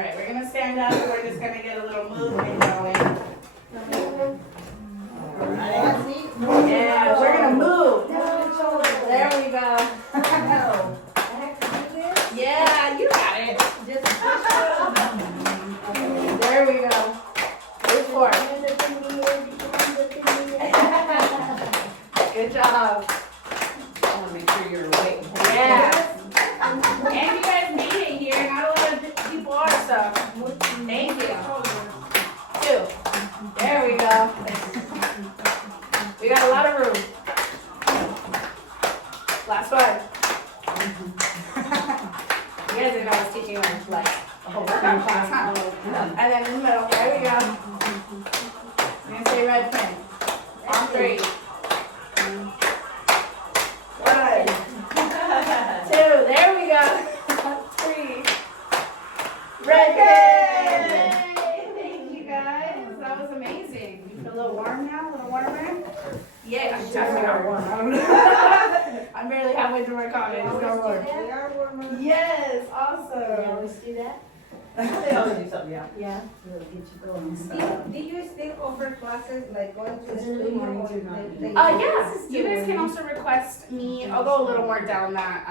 right, we're gonna stand up and we're just gonna get a little movement going. Yeah, we're gonna move. There we go. Yeah, you got it. There we go. Move forward. Good job. I want to make sure you're awake. Yeah. And you guys made it here. Not a lot of people are, so thank you. 2. There we go. We got a lot of room. Last one. You guys didn't know I was teaching like a whole workout class, huh? And then in the middle, there we go. We're gonna say Redken. On 3. 1, 2, there we go. 3. Redken! Thank you guys. That was amazing. You feel a little warm now? A little warmer? Yeah, I'm definitely not warm. I don't know. I'm barely halfway through my coffee. It's not warm. We are warmer. Yes, You awesome. always do that? They always do something, yeah. Yeah, it'll get you going. Do you still offer classes like going to the Early studio? mornings or or not? the- Yeah, you guys can also request me. I'll go a little more down that,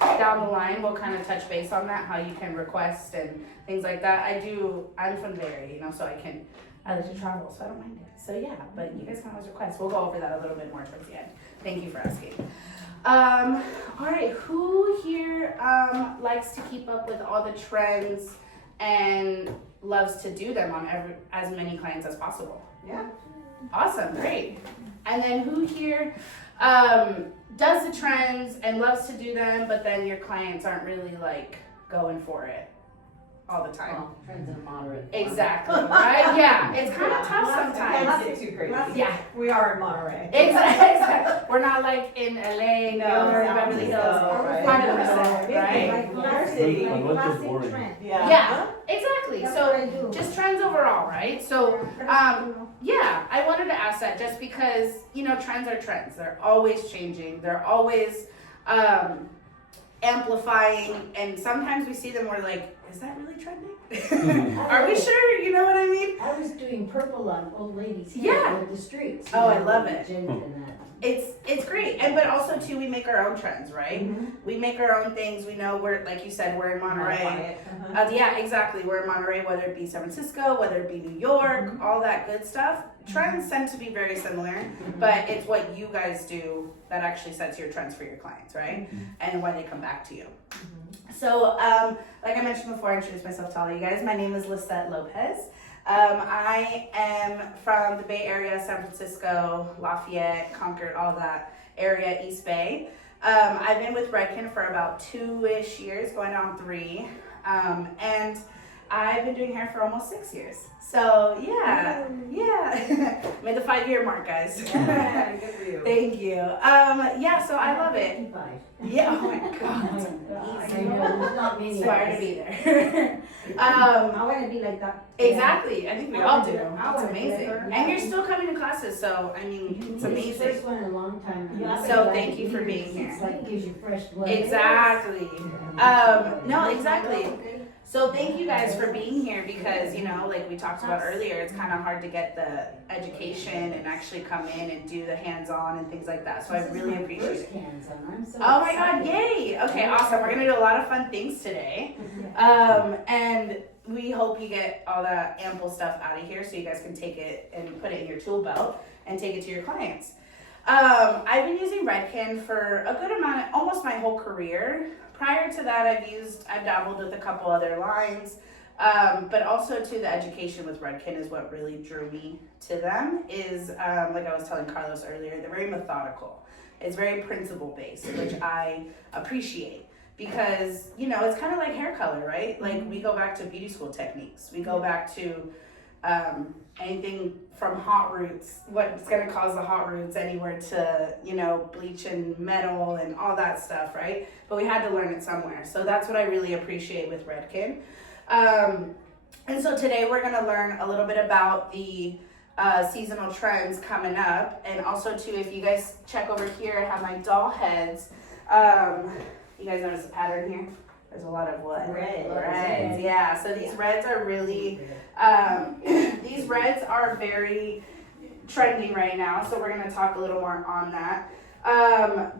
down the line. We'll kind of touch base on that, how you can request and things like that. I'm from the Bay Area, so I like to travel, so I don't mind it. So yeah, but you guys can always request. We'll go over that a little bit more towards the end. Thank you for asking. All right, who here likes to keep up with all the trends and loves to do them on as many clients as possible? Yeah. Awesome, great. And then who here does the trends and loves to do them, but then your clients aren't really like going for it all the time? Well, friends are moderate. Exactly, right? Yeah, it's kind of tough sometimes. Not get too crazy. Yeah, We are in Monterey. exactly. We're not like in LA, New York, Beverly Hills. right. 100%, right? Like City. classic, like Unless it's classic boring. trend. Yeah, exactly. That's So what I do. just trends overall, right? So yeah, I wanted to ask that just because, trends are trends. They're always changing. They're always amplifying. And sometimes we see them, we're like, is that really trending? Are we sure? You know what I mean? I was doing purple on old ladies' hair Yeah. with the streets. Oh, I love it. Ginger and that. It's great. And but also too, we make our own trends, right? Mhm. We make our own things. We know we're, like you said, we're in Monterey. Quiet. Yeah, exactly. We're in Monterey, whether it be San Francisco, whether it be New York, all that good stuff. Trends tend to be very similar, but it's what you guys do that actually sets your trends for your clients, right? And why they come back to you. So, like I mentioned before, I introduced myself to all of you guys. My name is Lisette Lopez. I am from the Bay Area, San Francisco, Lafayette, Concord, all that area, East Bay. I've been with Redken for about 2-ish years, going on 3. And I've been doing hair for almost 6 years. So yeah. Made the 5-year mark, guys. Yeah, good for you. Thank you. So I love it. 55. Yeah, oh my Oh God. my God. I know, there's not many of Sorry to us. be there. I want to be like that. Exactly. I think we all do. I It's wanna be amazing. like her. And you're still coming to classes, so I mean, it's It's the amazing. first one in a long time. Yeah. So thank you for being here. It's like gives you fresh blood. Exactly. No, exactly. So thank you guys for being here because, like we talked about earlier, it's kind of hard to get the education and actually come in and do the hands-on and things like that. So I really appreciate it. First hands-on. I'm so Oh my God, excited. yay! Okay, awesome. We're gonna do a lot of fun things today. And we hope you get all that ample stuff out of here so you guys can take it and put it in your tool belt and take it to your clients. I've been using Redken for a good amount, almost my whole career. Prior to that, I've dabbled with a couple other lines, but also to the education with Redken is what really drew me to them is, like I was telling Carlos earlier, they're very methodical. It's very principle based, which I appreciate because, it's kind of like hair color, right? Like we go back to beauty school techniques. We go back to anything from hot roots, what's going to cause the hot roots anywhere to, bleach and metal and all that stuff, right? But we had to learn it somewhere. So that's what I really appreciate with Redken. And so today we're going to learn a little bit about the seasonal trends coming up. And also too, if you guys check over here, I have my doll heads. You guys notice the pattern here? There's a lot of what? Reds. Reds, yeah. So these reds are really, these reds are very trending right now. So we're gonna talk a little more on that. And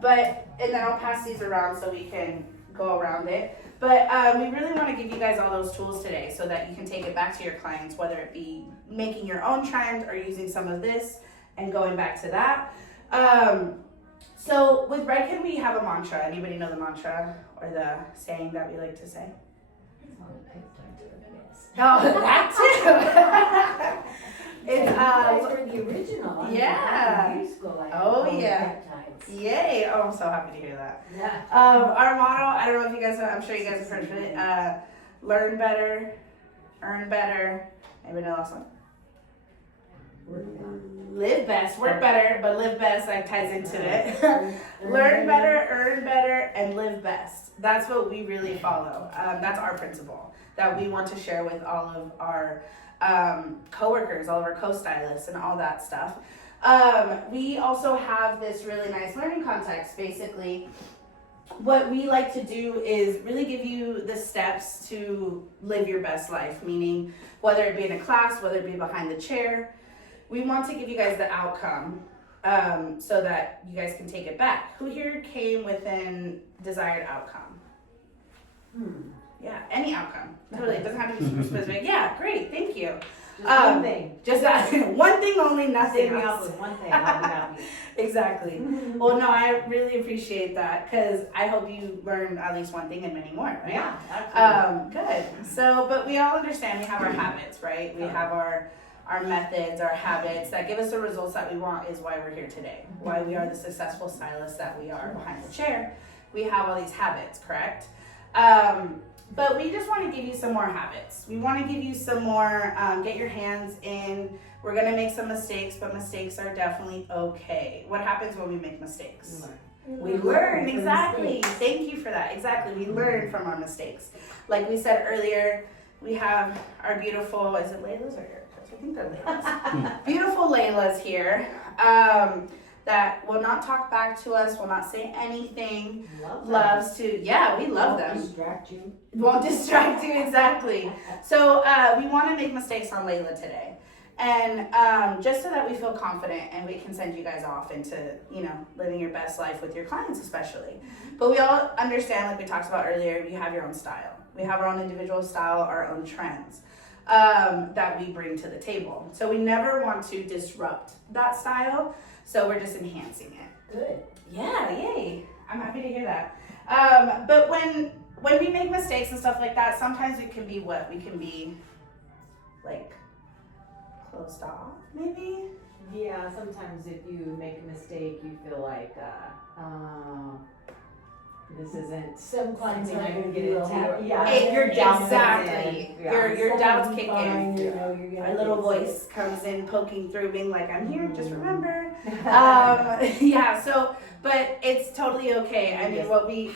then I'll pass these around so we can go around it. But we really want to give you guys all those tools today so that you can take it back to your clients, whether it be making your own trend or using some of this and going back to that. So with Redken, we have a mantra. Anybody know the mantra or the saying that we like to say? Oh, that too. It's You guys were the original. I mean, yeah. years ago, I Oh, had yeah. peptides. Yay! Oh, I'm so happy to hear that. Yeah. Our motto, I don't know if you guys know, I'm sure you guys have heard of it. Learn better, earn better. Anybody know the last one? Live best, work better, but live best, like ties into it. Learn better, earn better, and live best. That's what we really follow. That's our principle that we want to share with all of our coworkers, all of our co-stylists, and all that stuff. We also have this really nice learning context. Basically, what we like to do is really give you the steps to live your best life, meaning whether it be in a class, whether it be behind the chair. We want to give you guys the outcome so that you guys can take it back. Who here came within desired outcome? Yeah, any outcome. Totally, it doesn't have to be super specific. Yeah, great, thank you. Just one thing. Just that, one thing only, nothing Save me else. off with one thing, I'll be happy. Exactly. Well, no, I really appreciate that because I hope you learn at least one thing and many more, right? Yeah, absolutely. Good. So, but we all understand we have our habits, right? We have our methods, our habits that give us the results that we want is why we're here today. Why we are the successful stylists that we are behind the chair. We have all these habits, correct? But we just want to give you some more habits. We want to give you some more, get your hands in. We're going to make some mistakes, but mistakes are definitely okay. What happens when we make mistakes? We learn, exactly. Thank you for that. Exactly. We learn from our mistakes. Like we said earlier, we have our beautiful, is it Layla's or Erica's? I think they're Layla's. Beautiful Layla's here. That will not talk back to us, will not say anything, loves to, yeah, we love them. Won't distract you. Won't distract you, exactly. So we want to make mistakes on Layla today. And just so that we feel confident and we can send you guys off into, living your best life with your clients especially. But we all understand, like we talked about earlier, you have your own style. We have our own individual style, our own trends that we bring to the table. So we never want to disrupt that style. So we're just enhancing it. Good. Yeah, yay. I'm happy to hear that. But when we make mistakes and stuff like that, sometimes it can be what? We can be like closed off, maybe? Yeah, sometimes if you make a mistake, you feel like, this isn't Some clients something I aren't can gonna get be into. happy. Yeah, your doubts Exactly. comes in. Yeah. Your doubts kick Fine, in. you know, you're gonna Our little get voice comes in, poking through, being like, I'm here, just remember. Yeah, so, but it's totally okay. I mean, exactly,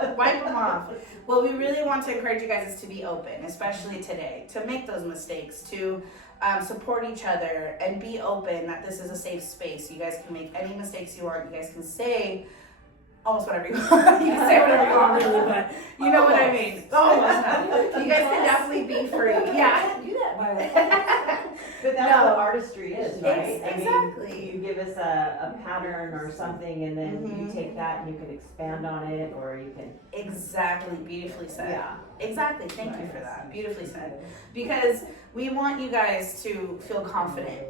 just wipe them off. What we really want to encourage you guys is to be open, especially today, to make those mistakes, to support each other and be open that this is a safe space. You guys can make any mistakes you want. You guys can say almost whatever you want. You can say whatever you want, really, but you know what I mean. Almost not. You guys can definitely be free. Yeah. do that by the way. But that's No. what artistry is, right? Exactly. I mean, you give us a pattern or something and then you take that and you can expand on it or you can. Exactly. Beautifully said. Yeah. Exactly. Thank you for that. Beautifully said. Because we want you guys to feel confident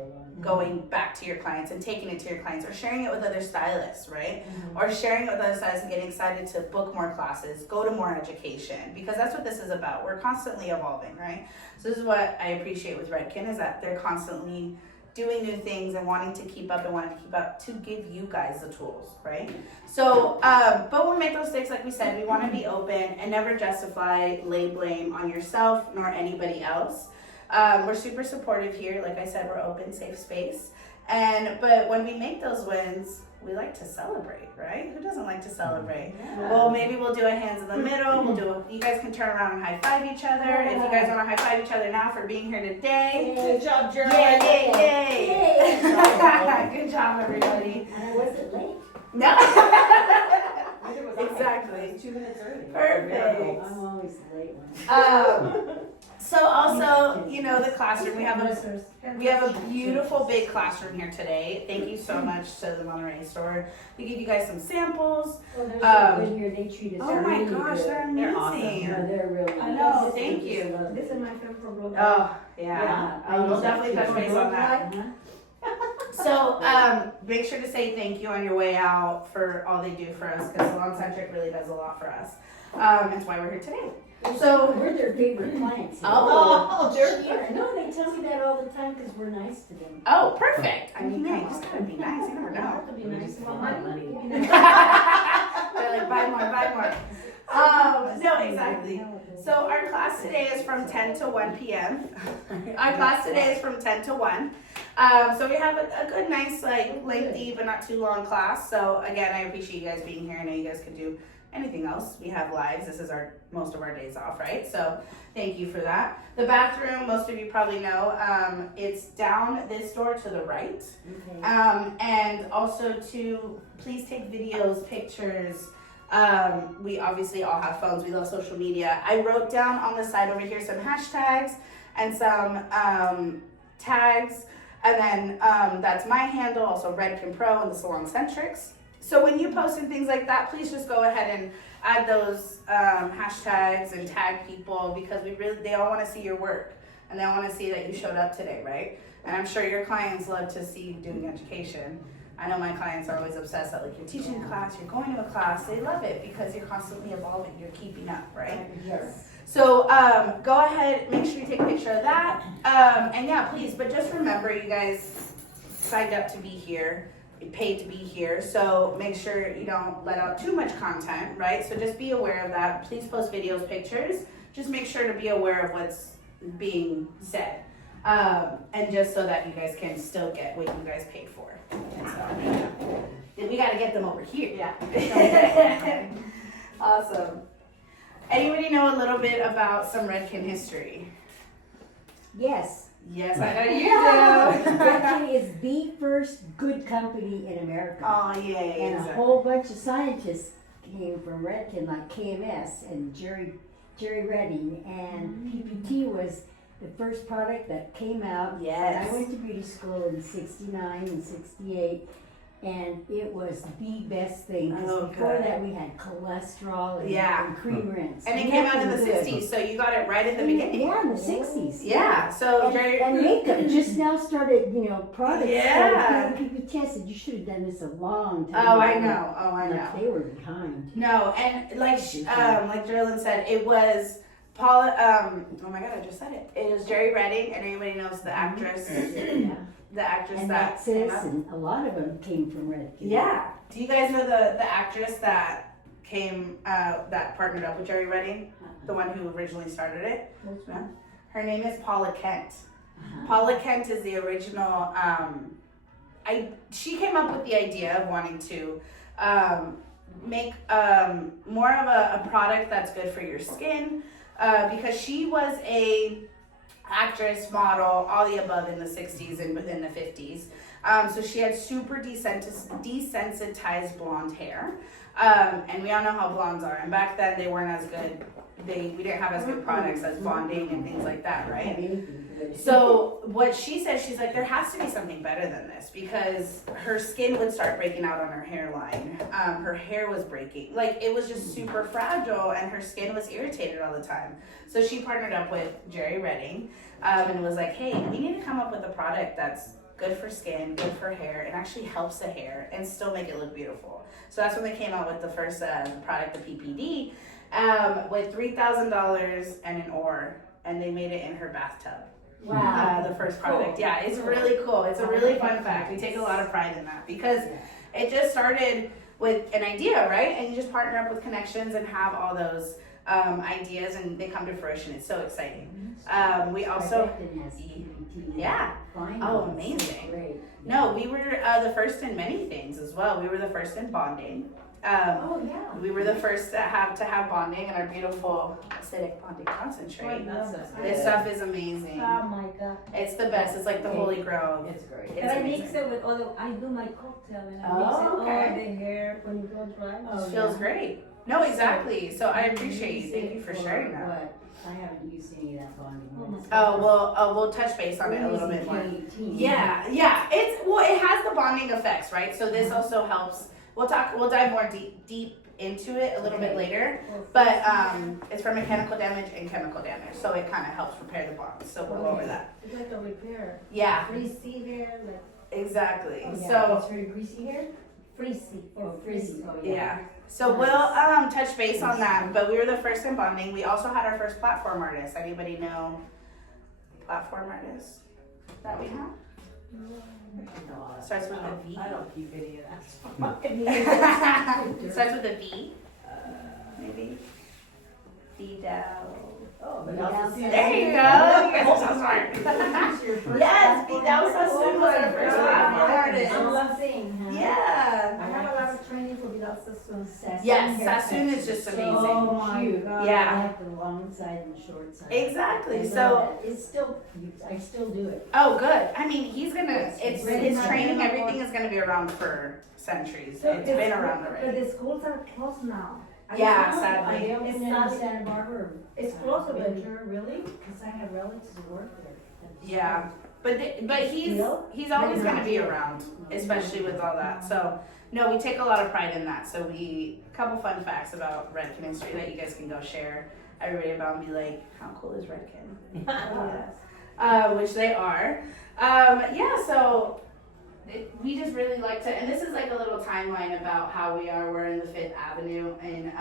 going back to your clients and taking it to your clients or sharing it with other stylists, right? Or sharing it with other stylists and getting excited to book more classes, go to more education, because that's what this is about. We're constantly evolving, right? So this is what I appreciate with Redken is that they're constantly doing new things and wanting to keep up to give you guys the tools, right? So, but when we make those mistakes, like we said, we want to be open and never justify, lay blame on yourself nor anybody else. We're super supportive here. Like I said, we're open, safe space. But when we make those wins, we like to celebrate, right? Who doesn't like to celebrate? Yeah. Well, maybe we'll do a hands in the middle. You guys can turn around and high five each other. If you guys want to high five each other now for being here today. Good job, Gerald. Yay, yay, yay. Yay. Good job, everybody. And I wasn't late. No. I was on. Exactly. I was 2 minutes early. Perfect. I'm always the late one. So also, you know, the classroom, we have a beautiful big classroom here today. Thank you so much to the Monterey store. We give you guys some samples. Oh, they're so good here, they treat us Oh my really gosh, good. they're amazing. They're awesome. No, they're really. I know, nice. thank I you. just love This it. is my friend from Brooklyn. Oh, yeah. Yeah, I We'll use that definitely too. touch base on that. So, make sure to say thank you on your way out for all they do for us, because Salon Centric really does a lot for us. That's why we're here today. So, We're their favorite clients. here. oh, Yeah, no, they tell me that all the time because we're nice to them. oh, perfect. I mean, yeah, you just gotta be nice. You never know. have to be nice. Just want my money. They're like, buy more, buy more. No, exactly. So our class today is from 10 to 1 p.m. Our class today is from 10 to 1. So we have a good, nice, like, lengthy but not too long class. So again, I appreciate you guys being here. I know you guys could do anything else. We have lives. This is most of our days off, right? So thank you for that. The bathroom, most of you probably know, it's down this door to the right. Okay. And also to please take videos, pictures. We obviously all have phones. We love social media. I wrote down on the side over here some hashtags and some tags. And then that's my handle, also Redken Pro and the Salon Centrics. So when you post and things like that, please just go ahead and add those hashtags and tag people, because they all want to see your work and they all want to see that you showed up today, right? And I'm sure your clients love to see you doing education. I know my clients are always obsessed that, like, you're teaching a class, you're going to a class. They love it because you're constantly evolving, you're keeping up, right? Yes. So go ahead, make sure you take a picture of that. And yeah, please, but just remember, you guys signed up to be here, paid to be here, so make sure you don't let out too much content, right? So just be aware of that. Please post videos, pictures. Just make sure to be aware of what's being said. And just so that you guys can still get what you guys paid for. And so, we got to get them over here. Yeah. Awesome. Anybody know a little bit about some Redken history? Yes. Yes, I know you do. Redken is the first good company in America. Oh, yay. And a whole bunch of scientists came from Redken, like KMS and Jerry Redding, and PPT was the first product that came out. Yes. And I went to beauty school in '69 and '68, and it was the best thing. 'Cause Oh, before good. that, we had cholesterol and, Yeah. and cream rinse. And it came out in the Nothing good. 60s, so you got it right at the beginning. Yeah, in the '60s. Yeah, so And, Jerry. and makeup just now started, products Yeah. started being PPT. I said, you should have done this a long time Oh, I ago. know. Oh, I know. Like, they were behind. No, and like Geraldine said, it was Paula. Oh my God, I just said it. It was Jerry Redding, and anybody knows the actress. Yeah. The actress And that came Maxis, up. and a lot of them came from Redken. Yeah. Do you guys know the actress that came that partnered up with Jerry Redding, the one who originally started it? No? Her name is Paula Kent. Paula Kent is the original. She came up with the idea of wanting to make more of a product that's good for your skin, because she was a actress, model, all the above in the 60s and within the 50s. So she had super desensitized blonde hair. And we all know how blondes are. And back then they weren't as good. We didn't have as good products as bonding and things like that, right? So what she said, she's like, there has to be something better than this, because her skin would start breaking out on her hairline. Her hair was breaking. Like, it was just super fragile, and her skin was irritated all the time. So she partnered up with Jerry Redding and was like, hey, we need to come up with a product that's good for skin, good for hair, and actually helps the hair and still make it look beautiful. So that's when they came out with the first product, the PPD, with $3,000 and an oar, and they made it in her bathtub. Wow. The first product. Yeah, it's really cool. It's a really fun fact. We take a lot of pride in that, because it just started with an idea, right? And you just partner up with connections and have all those ideas, and they come to fruition. It's so exciting. We also, Redken has PPT. yeah. Finally. Oh, amazing. Great. No, we were the first in many things as well. We were the first in bonding. Oh, yeah. We were the first to have bonding in our beautiful acidic bonding concentrate. That's This stuff is amazing. Oh my God. It's the best. It's like the holy grail. It's great. It's But I mix amazing. it with other, I do my cocktail and I Oh, mix it okay. all the hair when it goes dry. Oh, Feels yeah. great. No, exactly. So I appreciate you. Use Thank it you for sharing that. What? I haven't used any of that bonding. Oh my ones. Oh well, we'll touch base on it a little bit more. Yeah. It's it has the bonding effects, right? So this also helps. We'll dive more deep into it a little bit later. But it's for mechanical damage and chemical damage, so it kind of helps repair the bonds. So we'll go over that. It's like a repair. Yeah, Frizzy hair, like exactly. Oh, yeah. So It's very greasy hair? frizzy. Oh, frizzy, oh, yeah. So we'll touch base on that. But we were the first in bonding. We also had our first platform artist. Anybody know platform artists that we have? No, Starts with a V. I don't keep any of that. Starts with a V, maybe. Vidal. Oh, but but that's- There you go. You guys are so smart. Yes, Vidal Sassoon was our first platform artist. I'm laughing, huh? Yeah. I have a lot of training for without Sassoon. Yes, Sassoon is just amazing. Oh my Cute. God. Yeah. I like the long side and the short side. Exactly. I love So, it. It's still, I still do it. oh, good. I mean, he's gonna. It's Really his not training. anymore. Everything is gonna be around for centuries. So It's been around But already. the schools are closed now. Yeah, know. sadly. Are they open It's in not- Santa Barbara? or, It's closed already. Ventura, really? Because I have relatives who work there. Yeah. But he's Still? always gonna be around, especially with all that. So no, we take a lot of pride in that. So a couple fun facts about Redken history that you guys can go share everybody about and be like, how cool is Redken? Which they are. So we just really like to, and this is like a little timeline about how we are. We're in the 5th Avenue in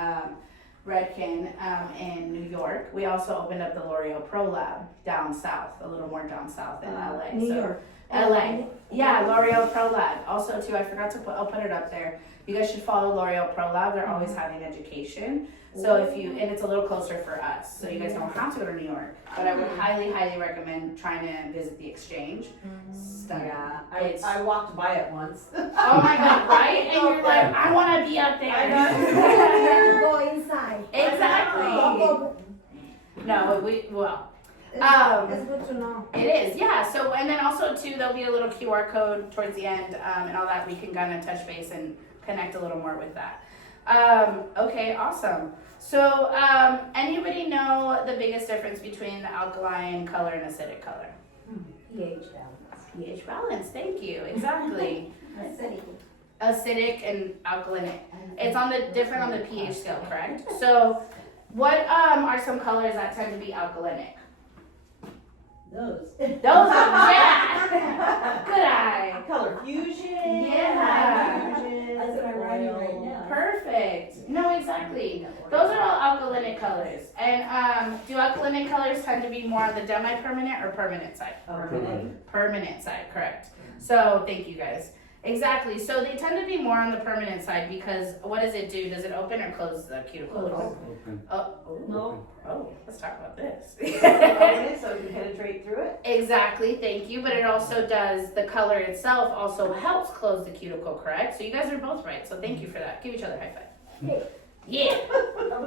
Redken in New York. We also opened up the L'Oreal Pro Lab down south, a little more down south in LA. New So- York. LA. Yeah, L'Oreal Pro Lab. Also too, I forgot to I'll put it up there. You guys should follow L'Oreal Pro Lab. They're always having education. So and it's a little closer for us. So you guys don't have to go to New York. But I would highly, highly recommend trying to visit the exchange. Stunning. Yeah, It's- I walked by it once. Oh my God, right? And you're like, I want to be up there. Go inside. Exactly. No, It's good to know. It is, yeah. So, and then also too, there'll be a little QR code towards the end, and all that. We can kind of touch base and connect a little more with that. Okay, awesome. So, anybody know the biggest difference between the alkaline color and acidic color? pH balance. pH balance. Thank you. Exactly. Acidic. Acidic and alkalinic. It's on the different on the pH scale, correct? So, what are some colors that tend to be alkalinic? Those. Those are yeah. Good eye. Color fusion. Yeah. Fusion. That's what I'm writing right now. Perfect. No, exactly. Those are all alkalinic colors. And do alkalinic colors tend to be more on the demi-permanent or permanent side? Permanent side, correct. So thank you guys. Exactly. So they tend to be more on the permanent side because what does it do? Does it open or close the cuticle? Close. No. Oh, let's talk about this. So you can penetrate through it. Exactly, thank you. But it also does, the color itself also helps close the cuticle, correct? So you guys are both right. So thank you for that. Give each other a high five. Yeah.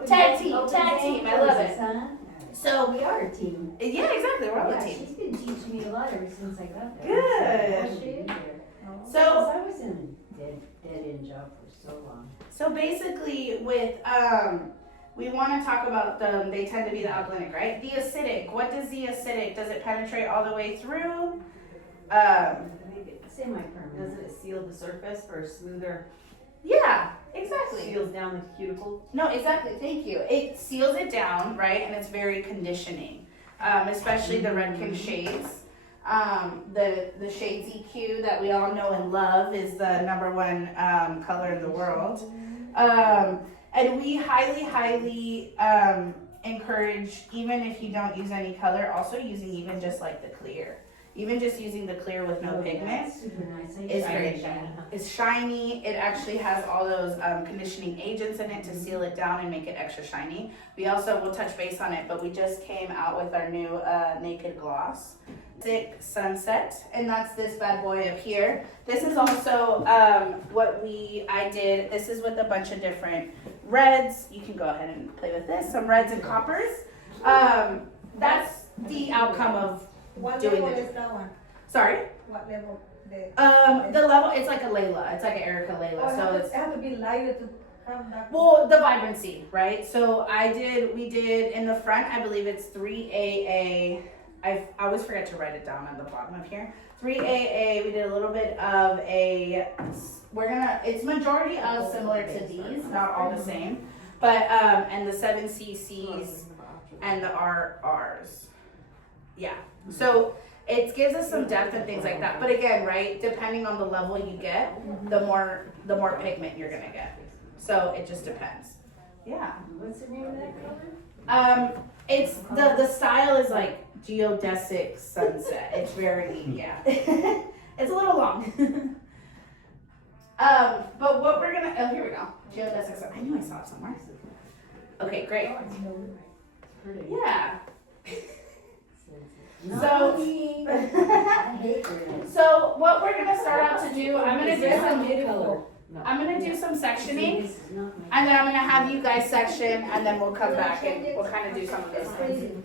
Tag team, I love it. So, We are a team. yeah, exactly. We're all a Yeah, team. she's been teaching me a lot ever since I got there. Good. So, she- So, I was in a dead end job for so long. so basically with, we want to talk about they tend to be the alkalinic, right? The acidic, what does the acidic, does it penetrate all the way through? Semi-permanent. Doesn't it seal the surface for a smoother? Yeah, exactly. Seals down the cuticle. No, exactly. Thank you. It seals it down, right? And it's very conditioning, especially the Redken shades. The shades EQ that we all know and love is the #1 color in the world. And we highly, highly encourage, even if you don't use any color, also using even just like the clear. Even just using the clear with no Oh, yeah, pigment. it's super nice. I It's use very it. shiny. It's shiny. It actually has all those conditioning agents in it to seal it down and make it extra shiny. We also will touch base on it, but we just came out with our new Naked Gloss. Sunset, and that's this bad boy up here. This is also what I did. This is with a bunch of different reds. You can go ahead and play with this. Some reds and coppers. That's the outcome of What doing level it. is that one? Sorry. What level? The level, it's like a Layla. It's like an Erica Layla. So it has to be lighter to come back. well, the vibrancy, right? So we did in the front, I believe it's 3AA. I always forget to write it down on the bottom of here. 3AA, we did a little bit of it's majority of similar to these, not all the same. But, and the 7CCs and the RRs. Yeah. So it gives us some depth and things like that. But again, right, depending on the level you get, the more pigment you're gonna get. So it just depends. Yeah. What's the name of that color? It's the style is like geodesic sunset. It's very it's a little long. But what we're gonna here we go. Geodesic sunset. I knew I saw it somewhere. Okay, great. Yeah. So so what we're gonna start out to do, I'm gonna do some sectioning, and then I'm gonna have you guys section, and then we'll come back and we'll kind of do some of those things.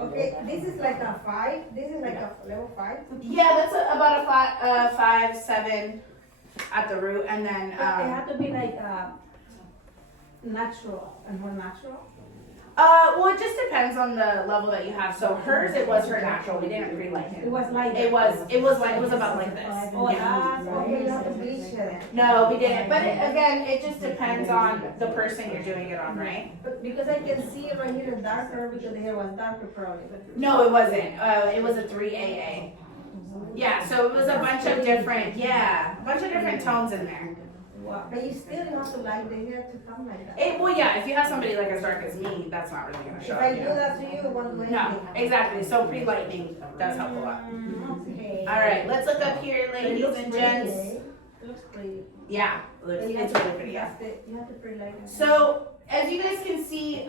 Okay, this is like a 5. This is like a level 5. Yeah, that's about a 5, 7 at the root, and then It had to be like natural and more natural. well, it just depends on the level that you have. So hers, it was her natural. We didn't pre-light It it. was like It was about like this. Oh, Yeah. okay, you have to bleach it. No, we didn't. But again, it just depends on the person you're doing it on, right? But because I can see it right here is darker because the hair was darker probably. No, it wasn't. It was a 3AA. Yeah, so it was a bunch of different tones in there. Wow. But you still have to like the hair to come like that. Well, yeah, if you have somebody like as dark as me, that's not really gonna show If I up. do Yeah. that to you, it won't do No, anything. exactly. So pre-lightning does help a lot. Okay. All right, let's look up here, But it ladies looks and pretty, gents. eh? It looks pretty. Yeah, But you it's have really pretty. Yeah. You have to pre-light it. So as you guys can see,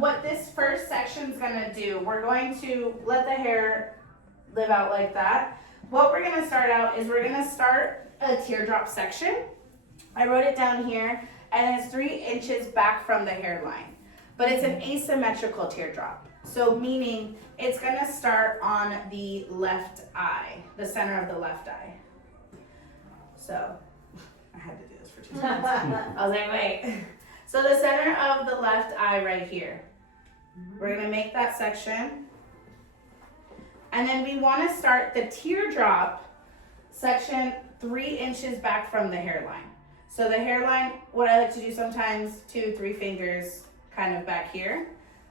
what this first section's gonna do, we're going to let the hair live out like that. What we're gonna start out is we're gonna start a teardrop section. I wrote it down here, and it's 3 inches back from the hairline, but it's an asymmetrical teardrop. So meaning it's gonna start on the left eye, the center of the left eye. So I had to do this for 2 minutes. I was like, wait. So the center of the left eye right here. We're gonna make that section. And then we wanna start the teardrop section 3 inches back from the hairline. So the hairline, what I like to do sometimes, 2, 3 fingers kind of back here.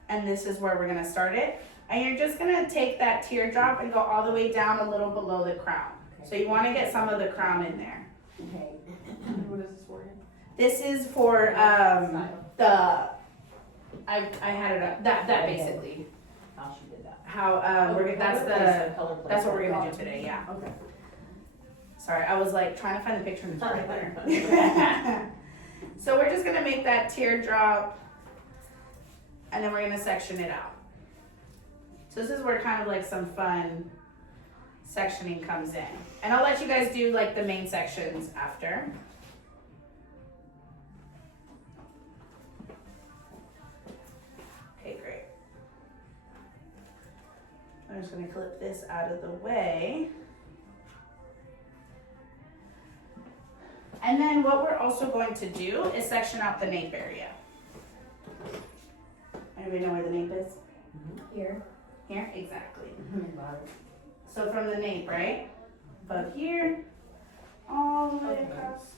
And this is where we're gonna start it. And you're just gonna take that teardrop and go all the way down a little below the crown. So you wanna get some of the crown in there. Okay. What is this for again? This is for I had it up, that basically. How she did that. How, that's what we're gonna do today, yeah. Okay. Sorry, I was like trying to find the picture and it's right there. So we're just gonna make that teardrop and then we're gonna section it out. So this is where kind of like some fun sectioning comes in. And I'll let you guys do like the main sections after. Okay, great. I'm just gonna clip this out of the way. And then what we're also going to do is section out the nape area. Anybody know where the nape is? Here. Here, exactly. So from the nape, right? Above here, all the way across.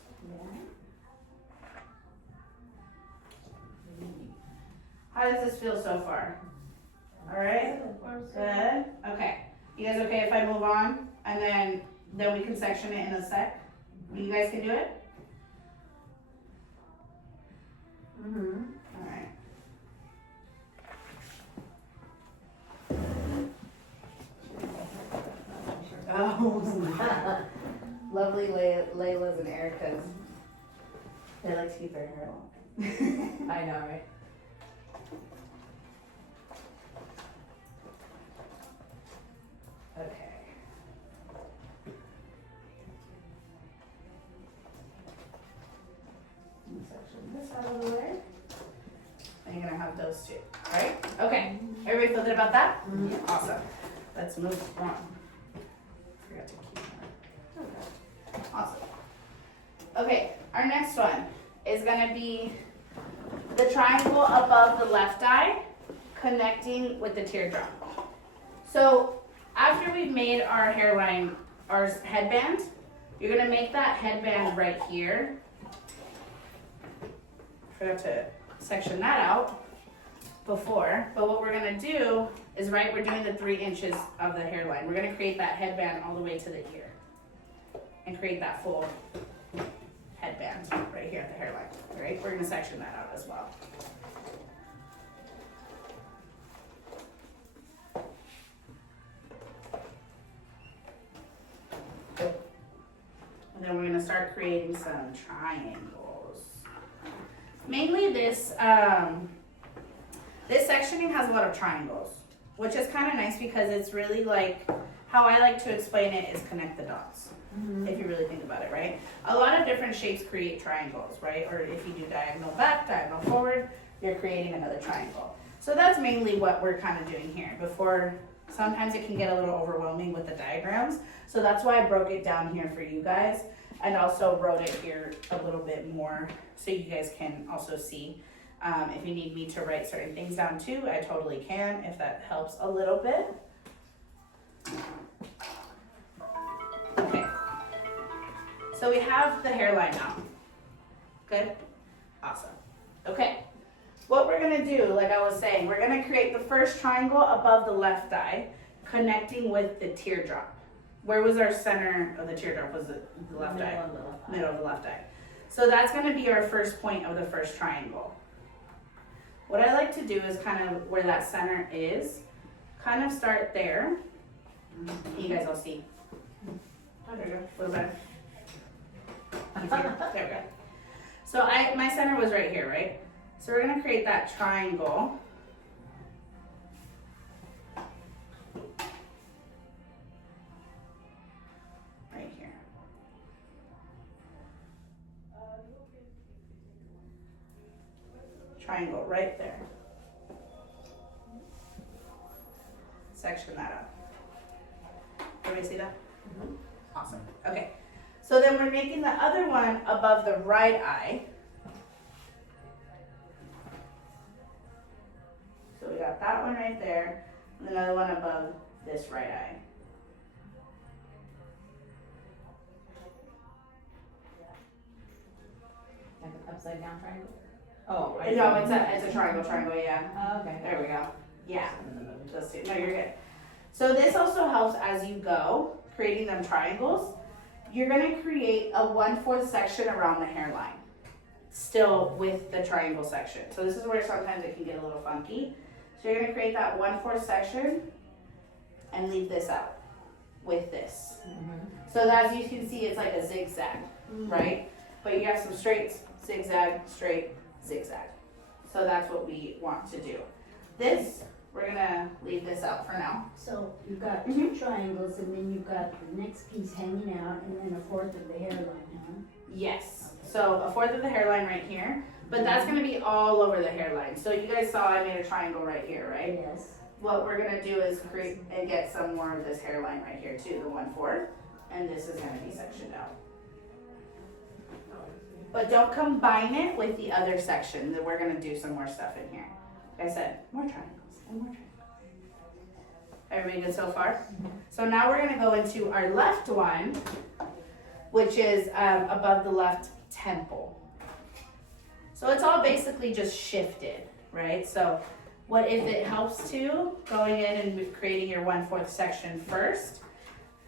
How does this feel so far? All right, good. Okay, you guys okay if I move on? And then we can section it in a sec? You guys can do it? Mm-hmm. All right. Oh, lovely Layla's and Erica's. They like to keep their hair long. I know, right? those two, right? Okay, everybody feel good about that? Awesome. Let's move on. Forgot to keep that. Awesome. Okay, our next one is gonna be the triangle above the left eye connecting with the teardrop. So after we've made our hairline, our headband, you're gonna make that headband right here. Forgot to section that out before, but what we're gonna do is, right, we're doing the 3 inches of the hairline. We're gonna create that headband all the way to the ear and create that full headband right here at the hairline, all right? We're gonna section that out as well. And then we're gonna start creating some triangles. Mainly this sectioning has a lot of triangles, which is kind of nice because it's really like, how I like to explain it is connect the dots. If you really think about it, right? A lot of different shapes create triangles, right? Or if you do diagonal back, diagonal forward, you're creating another triangle. So that's mainly what we're kind of doing here. Before, sometimes it can get a little overwhelming with the diagrams. So that's why I broke it down here for you guys and also wrote it here a little bit more so you guys can also see. If you need me to write certain things down too, I totally can, if that helps a little bit. Okay. So we have the hairline now. Good? Awesome. Okay. What we're gonna do, like I was saying, we're gonna create the first triangle above the left eye, connecting with the teardrop. Where was our center of the teardrop? Was it the left eye? Middle of the left eye. So that's gonna be our first point of the first triangle. What I like to do is kind of where that center is, kind of start there. You guys all see. There we go, a little better. There we go. So my center was right here, right? So we're gonna create that triangle. Right here. Triangle right there. Section that up. Everybody see that? Awesome. Okay. So then we're making the other one above the right eye. So we got that one right there, and another one above this right eye. Like an upside down triangle? Oh, I No, it's a triangle, yeah. Oh, okay. There we go. Yeah. Those two. No, you're good. So this also helps as you go, creating them triangles. You're gonna create a 1/4 section around the hairline, still with the triangle section. So this is where sometimes it can get a little funky. So you're gonna create that 1/4 section and leave this out with this. So that, as you can see, it's like a zigzag, right? But you have some straights, zigzag, straight, zigzag. So that's what we want to do. This, we're gonna leave this out for now. So you've got 2 triangles and then you've got the next piece hanging out and then 1/4 of the hairline, huh? Yes, so 1/4 of the hairline right here, but that's gonna be all over the hairline. So you guys saw I made a triangle right here, right? Yes. What we're gonna do is create and get some more of this hairline right here too, the 1/4, and this is gonna be sectioned out. But don't combine it with the other section, that we're gonna do some more stuff in here. Like I said, more triangles and more triangles. Everybody good so far? So now we're gonna go into our left one, which is above the left temple. So it's all basically just shifted, right? So what if it helps to, going in and creating your 1/4 section first,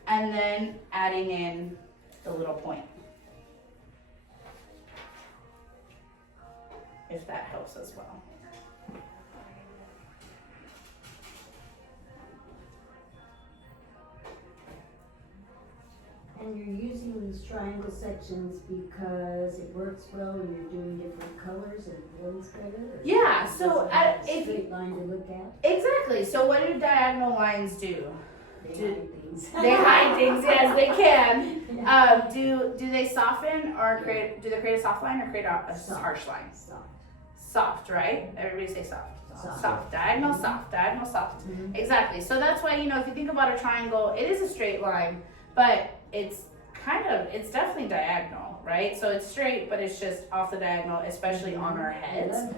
and then adding in the little point. If that helps as well. And you're using these triangle sections because it works well when you're doing different colors and it blends better? Or Yeah, does so it have a if straight line to look at? exactly. So what do diagonal lines do? They Do- hide things. They hide things, yes, they can. Yeah. Do they soften or create? Do they create a soft line or create a Soft. harsh line? Soft. Soft, right? Everybody say soft. Soft, diagonal, soft, diagonal, soft. Exactly. So that's why, if you think about a triangle, it is a straight line, but it's definitely diagonal, right? So it's straight, but it's just off the diagonal, especially on our heads.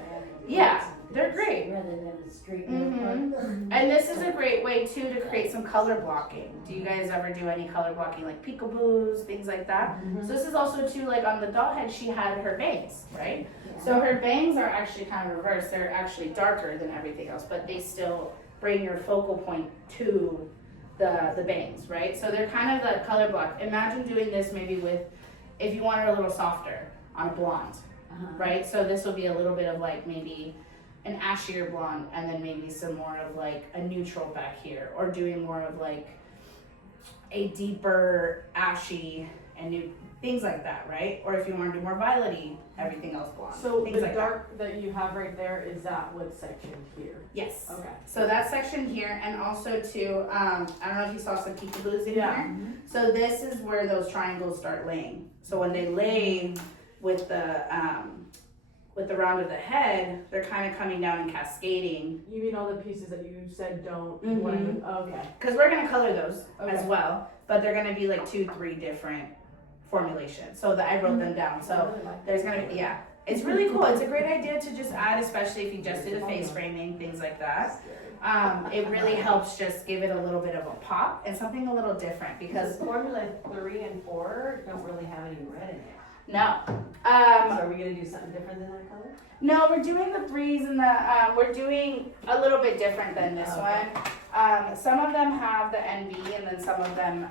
Yeah, they're great. Rather than a straight And this is a great way too to create some color blocking. Do you guys ever do any color blocking, like peekaboos, things like that? So this is also too, like on the doll head, she had her bangs, right? So her bangs are actually kind of reversed. They're actually darker than everything else, but they still bring your focal point to the bangs, right? So they're kind of the color block. Imagine doing this maybe with, if you want her a little softer on a blonde, right? So this will be a little bit of like maybe an ashier blonde, and then maybe some more of like a neutral back here, or doing more of like a deeper ashy and new things like that, right? Or if you want to do more violety, everything else blonde. So things the like dark that you have right there, is that what's sectioned here? Yes. Okay. So that section here, and also too, I don't know if you saw some peekaboos in Yeah. here. So this is where those triangles start laying. So when they lay with the round of the head, they're kind of coming down and cascading. You mean all the pieces that you said don't? Mhm. Okay. Because we're gonna color those as Okay. well, but they're gonna be like 2-3 different formulations. So I wrote them down. So there's gonna be, it's really cool. It's a great idea to just add, especially if you just did a face framing, things like that. It really helps just give it a little bit of a pop and something a little different Because because formula 3 and 4 don't really have any red in it. no. So are we gonna do something different than that color? No, we're doing the 3s and we're doing a little bit different than this one. Some of them have the NB, and then some of them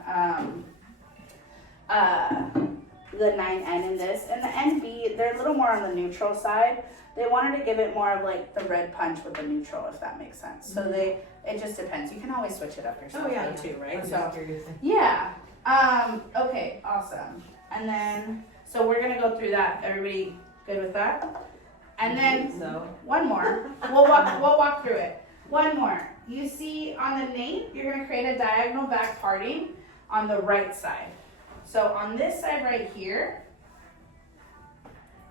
the 9N in this. And the NB, they're a little more on the neutral side. They wanted to give it more of like the red punch with the neutral, if that makes sense. So it just depends. You can always switch it up yourself though, too, right? I'm So just curious. yeah. Okay, awesome. And then, so we're gonna go through that. Everybody good with that? And then So, one more. We'll walk through it. One more. You see on the nape, you're gonna create a diagonal back parting on the right side. So on this side right here,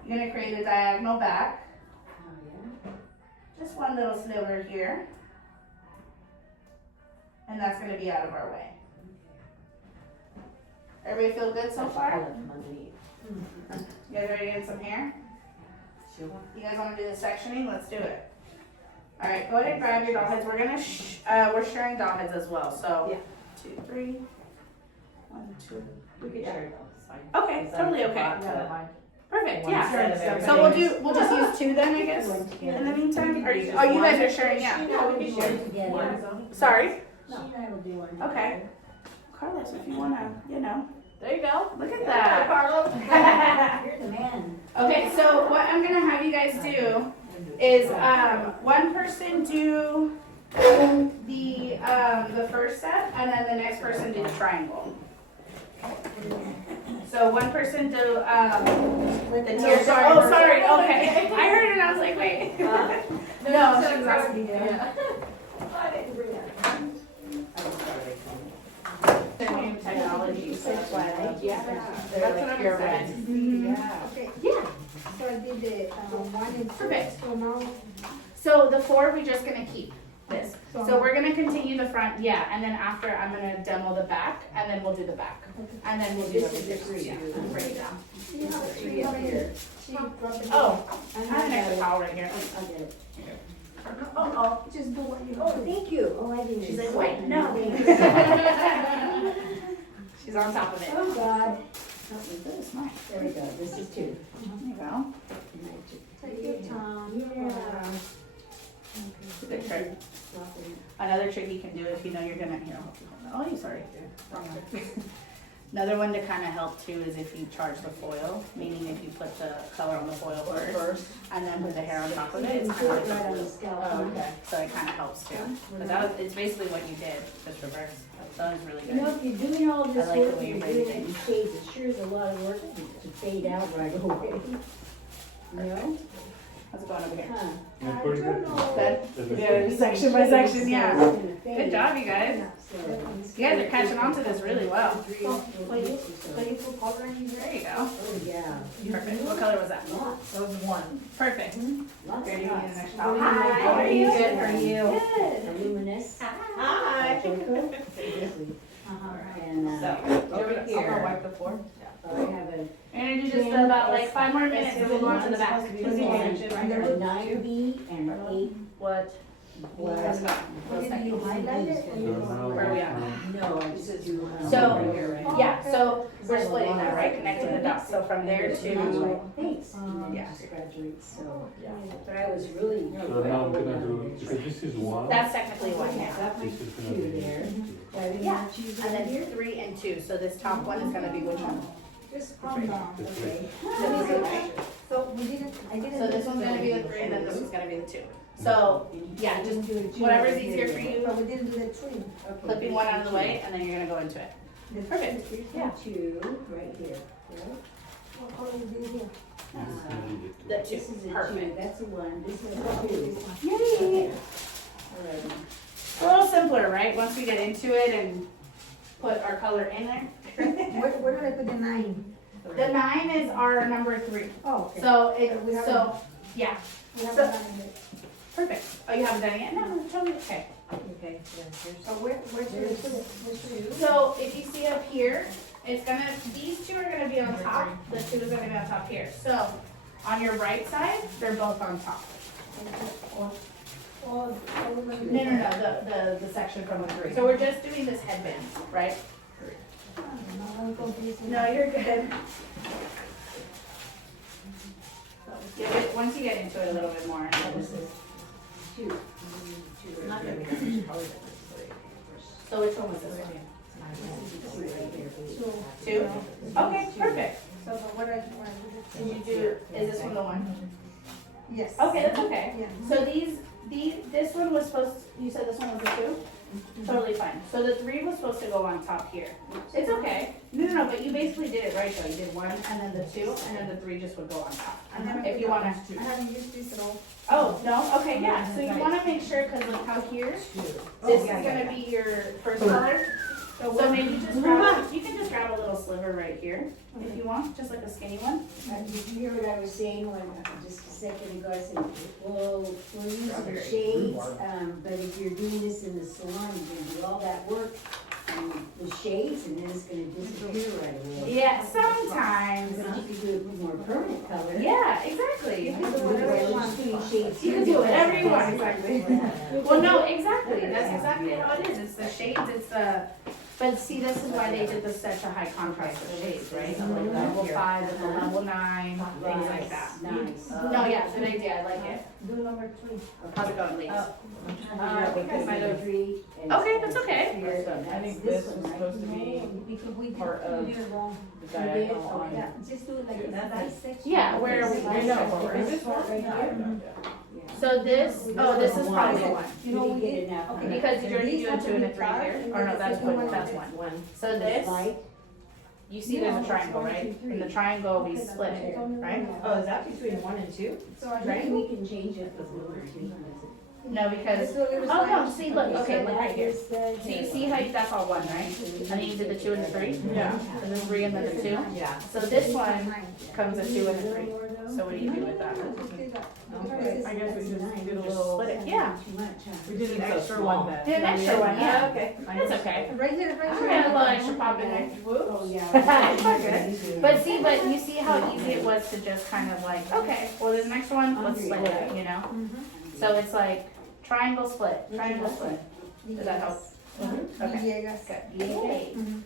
you're gonna create a diagonal back. Just one little sliver here. And that's gonna be out of our way. Everybody feel good so far? underneath. You guys ready to get some hair? Sure. You guys wanna do the sectioning? Let's do it. All right, go ahead and grab your doll heads. We're gonna, we're sharing doll heads as well, so. Yeah. 2, 3. 1, 2. We could share it, it's fine. Okay, totally okay. Yeah, fine. Perfect, One yeah. set of So everything. we'll just use 2 then, I guess, in the meantime? Or you guys are sharing, yeah. Yeah, we can share. Together. Sorry? She and I will do one. Okay. Carlos, if you wanna, There you go. look at that. Carlos. You're the man. Okay, so what I'm gonna have you guys do is, one person do the first step, and then the next person do the triangle. So one person do, the tears. Oh, sorry, okay. I heard it and I was like, wait. No, she was asking you. Yeah. They're new technology, so that's why I like, Yeah. they're That's like what pure I'm red. saying. Yeah. Okay, Yeah. so I did the 1 and 2. Perfect. So now, So the 4, we're just gonna keep this. So we're gonna continue the front, yeah, and then after I'm gonna demo the back, and then we'll do the back. And then we'll do This is the everything. 3. Yeah, break it down. see how the 3 Up here. she dropped it. Oh, I have an extra towel right here. I get it. Oh, Just do what you Oh, do. thank you. Oh, I didn't. she's like, see wait, that. no. She's on top of it. Oh, God. This is nice. There we go. This is 2. There you go. Take your time. Yeah. It's a good trick. Another trick you can do if you know you're gonna, here, I'll help you hold that. Oh, sorry. Wrong trick. Another one to kind of help too is if you charge the foil, meaning if you put the color on the foil first and then put the hair on top of it, it's kind of Right like on a the foil. scalp. Oh, okay. So it kind of helps too. But that was, it's basically what you did, just reverse. So that was really You know, good. if you're doing all this I like the work, way you're you're doing it breathing. in shades, it sure is a lot of work to fade out right away. You know? How's it going over here? Huh. Yeah, pretty good. Good? Yeah, section by section, yeah. Good job, you guys. You guys are catching on to this really well. There you go. Oh, yeah. Perfect. What color was that? Lots. That was one. Perfect. Lots Here, of you need lots. an extra towel. Hi, how are you? Good, how are you? Good. Luminous. Hi. And, So, Over I'm here. gonna wipe the floor. I have a we're gonna do just about like 5 more minutes and we'll go on to the back. a 9B and an 8. What? Was, Did you highlight it? So now, Where are we at? no, I just do. So, yeah, so we're splitting that, right? Connecting the dots. So from there to, Thanks. Yeah. Just graduate, so, but I was really. so now I'm gonna do, because this is one, that's technically one, yeah. this is gonna be there. two. Yeah, and then 3 and 2. So this top one is gonna be which one? Just calm down, The three. okay? The 3, right? So we didn't, I didn't. So this one's gonna be the 3 and then this one's gonna be the 2. So, yeah, just whatever's easier for you. But we didn't do the tree. Clipping one out of the way and then you're gonna go into it. Perfect. Yeah. 2, right here. What color we did here? This is gonna be the two. The 2. This is a 2, Perfect. that's a 1, this is a 2. Yay! Alright. A little simpler, right? Once we get into it and put our color in there. Where did I put the 9? The 9 is our number 3. Oh, okay. So We haven't- yeah, We haven't so- done it. perfect. Oh, you haven't done it yet? No, totally okay. Okay, So where's the 2? So if you see up here, it's gonna, these 2 are gonna be on top, the 2 is gonna be on top here. So on your right side, they're both on top. Oh, No, the section from the 3. So we're just doing this headband, right? I'm confused. No, you're good. Once you get into it a little bit more. This is 2. Not gonna be necessary. So which one was this one? 2? Okay, perfect. So what I, Can you do, is this one the one? yes. Okay, that's okay. Yeah. So this one was supposed, you said this one was a 2? Totally fine. So the 3 was supposed to go on top here. It's okay. No, but you basically did it right though. You did 1 and then the 2 and then the 3 just would go on top. I haven't If you put wanna. that- I haven't used this at all. Oh, no? Okay, yeah. So you wanna make sure, cause look how here, this is gonna be your first color. So maybe just grab, you can just grab a little sliver right here if you want, just like a skinny one. Did you hear what I was saying when, just a second ago, I said, well, we're using shades, but if you're doing this in the salon, you're gonna do all that work and the shades, and then it's gonna disappear right away. Yeah, sometimes. But you could do it with more permanent color. Yeah, exactly. You could do whatever you want, doing shades. You can do whatever you want, exactly. Well, no, exactly. That's exactly how it is. It's the shades, it's the, but see, this is why they did the such a high contrast of shades, right? So like the level 5 with the level 9, things like that. Nice. No, yeah, good idea. I like it. Do number 3. How's it going, ladies? I think I might have. Okay, that's okay. I think this was supposed to be Because we part of did it wrong. the diagonal on. Yeah, just do it like a dissection. Yeah, where are we? I know, is this one? Right here. So this, oh, this is probably the one. You know, we did, enough. okay. Because you're already These doing have 2 to and a be 3 dark, here. and Or no, then that's the second one, that's is one. So this, you see there's a triangle, right? In the triangle, we split it, right? Oh, is that between 1 and 2? So I Right. think We can change it with number 2. No, because, oh, no, see, look, okay, look right here. So you see how that's all 1, right? And then you did the 2 and the 3? Yeah. And the 3 and then the 2? Yeah. So this one comes a 2 and a 3. So what do you do with that? I guess we just did a little, Split it, yeah. we did an extra one then. Did an extra one, yeah. Okay. It's okay. Right here, right I here. got a little extra pop in there. Oh, It's yeah. all good. But see, but you see how easy it was to just kind of like, okay, well, there's an extra one, let's split it, you know? So it's like triangle split, triangle split. Does that help? Okay. Yes. Good. Yay. Mhm.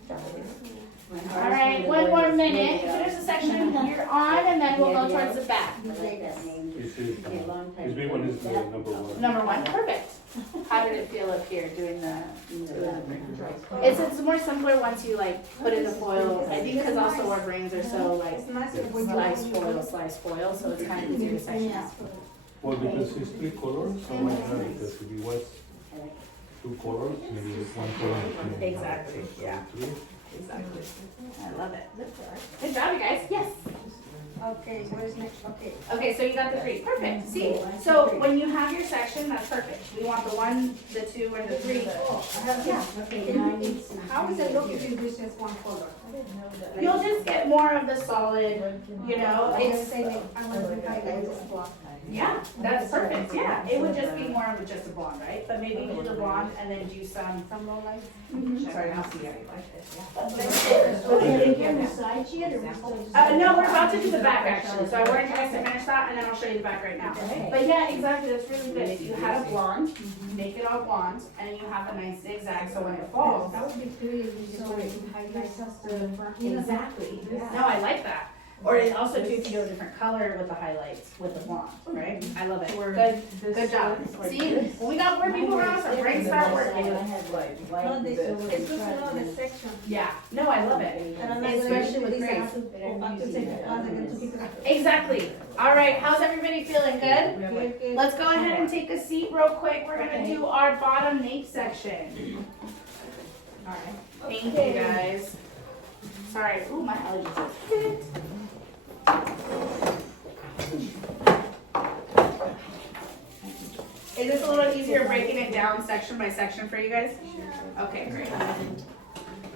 All right, one more minute. Finish the section you're on, and then we'll go towards the back. I like that name. This is, It'll be a long time. this big one is the number 1. Number 1, perfect. How did it feel up here doing the? It's more simpler once you like put in the foil. I think because also our brains are so like It's nice when slice foil, so it's kind of easier to section out. Well, because it's 3 colors, so much better, because if it was 2 colors, maybe 1 color. Exactly, yeah. 3. Exactly. I love it. Good job, you guys. Yes. Okay, what is next? Okay. Okay, so you got the 3, perfect, see? So when you have your section, that's perfect. We want the 1, the 2, and the 3. Oh, I have, Yeah. Okay, now I need some. How does it look if you do just one color? You'll just get more of the solid, you know, I was it's, saying, I want to highlight this block. yeah, that's perfect, yeah. It would just be more of just a blonde, right? But maybe do the blonde and then do some, Some low lights. sorry, I'll see it. Okay, are we on the side yet, or we're still just? No, we're about to do the back actually, so I wanted you guys to finish that and then I'll show you the back right now. Okay. But yeah, exactly, that's really good. If you had a blonde, make it all blonde and you have a nice zigzag, so when it falls. That would be good if you just So want it to highlight highlights us the the front. Exactly, No, yeah. I like that. Or it also too, if you do a different color with the highlights, with the blonde, right? I love it. Good job. See, when we got more people around us, our brains start I working. had like white No, with this, the it's good to know front the and- section. Yeah, no, I love it. And I'm not gonna Especially do with this, I Grace. have to go back to second class and get to pick it up. Exactly. All right, how's everybody feeling? Good? Good, good. Let's go ahead and take a seat real quick. We're gonna do our bottom nape section. All right, thank you guys. Sorry, ooh, my allergies are hit. Is this a little easier breaking it down section by section for you guys? Okay, great. A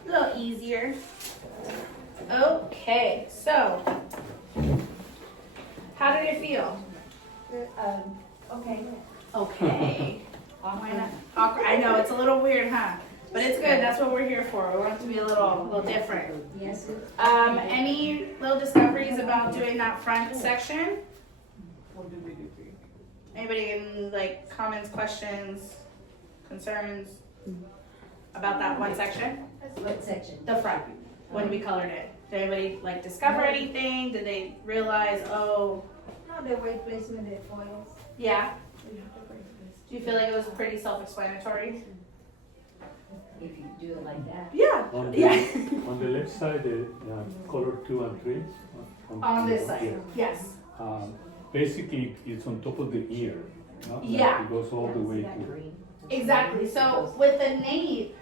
little easier. Okay, so how did it feel? Okay. Okay. Why not? Awkward. I know it's a little weird, huh? But it's good. That's what we're here for. We want it to be a little different. Yes, it. Any little discoveries about doing that front section? Anybody in like comments, questions, concerns about that one section? What section? The front, when we colored it. Did anybody like discover anything? Did they realize, oh, No, the white placement, the foils. yeah? Do you feel like it was pretty self-explanatory? If you do it like that. Yeah. On the, Yeah. on the left side, color 2 and 3. On this yeah. side, yes. Basically, it's on top of the ear. No? Like Yeah. it goes all the way to. Exactly. So with the nape,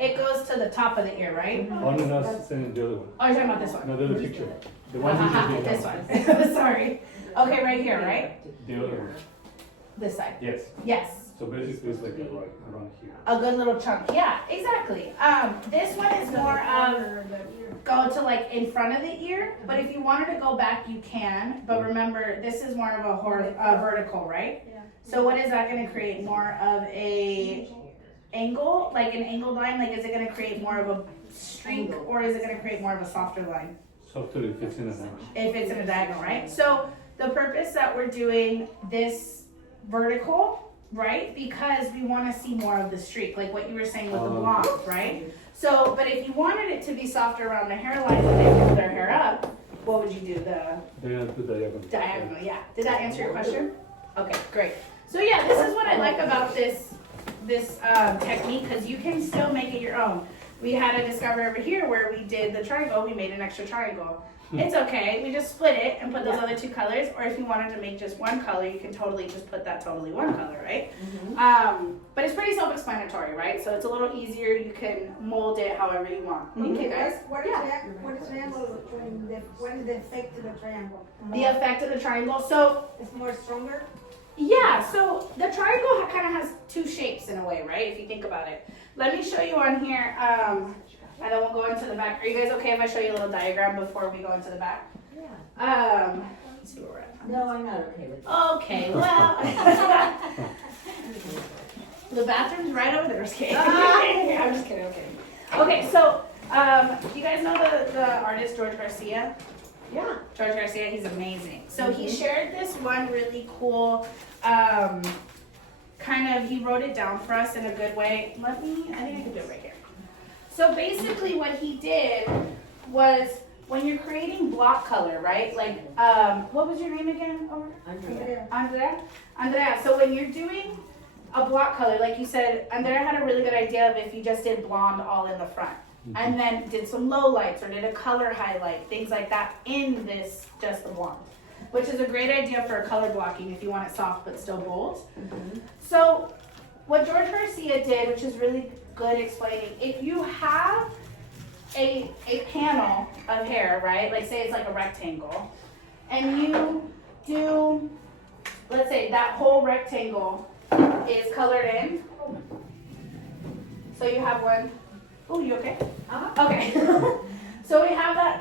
it goes to the top of the ear, right? Oh, no, no, it's the other one. Oh, you're talking about this one? No, the other picture. The one you just did. This one. Sorry. Okay, right here, right? The other one. This side. Yes. Yes. So basically, it's like right around here. A good little chunk. Yeah, exactly. This one is more of go to like in front of the ear, but if you wanted to go back, you can. But remember, this is more of a vertical, right? Yeah. So what is that going to create? More of a angle, like an angled line? Like is it going to create more of a streak, or is it going to create more of a softer line? Softer if it's in a diamond. If it's in a diagonal, right? So the purpose that we're doing this vertical, right? Because we want to see more of the streak, like what you were saying with the blonde, right? So, but if you wanted it to be softer around the hairline when they pull their hair up, what would you do? The They're the diagonal. diagonal, yeah. Did that answer your question? Okay, great. So yeah, this is what I like about this technique, because you can still make it your own. We had a discover over here where we did the triangle, we made an extra triangle. It's okay, we just split it and put those other two colors, or if you wanted to make just one color, you can totally just put that totally one color, right? But it's pretty self-explanatory, right? So it's a little easier, you can mold it however you want. Thank you guys. What is triangle, what is the effect of the triangle? The effect of the triangle, so It's more stronger? yeah, so the triangle kind of has two shapes in a way, right? If you think about it. Let me show you on here, and then we'll go into the back. Are you guys okay if I show you a little diagram before we go into the back? Yeah. Let's see where we're at. No, I'm not okay with it. Okay, well. The bathroom's right over there, just kidding. I'm just kidding, okay. Okay, so, do you guys know the artist George Garcia? Yeah. George Garcia, he's amazing. So he shared this one really cool, he wrote it down for us in a good way. I think I can do it right here. So basically what he did was, when you're creating block color, right? Like, what was your name again? Andrea. So when you're doing a block color, like you said, Andrea had a really good idea of if you just did blonde all in the front. And then did some low lights or did a color highlight, things like that in this, just the blonde. Which is a great idea for color blocking if you want it soft but still bold. So what George Garcia did, which is really good explaining, if you have a panel of hair, right? Like say it's like a rectangle, and you do, let's say that whole rectangle is colored in. So you have one. Oh, you okay? Okay. So we have that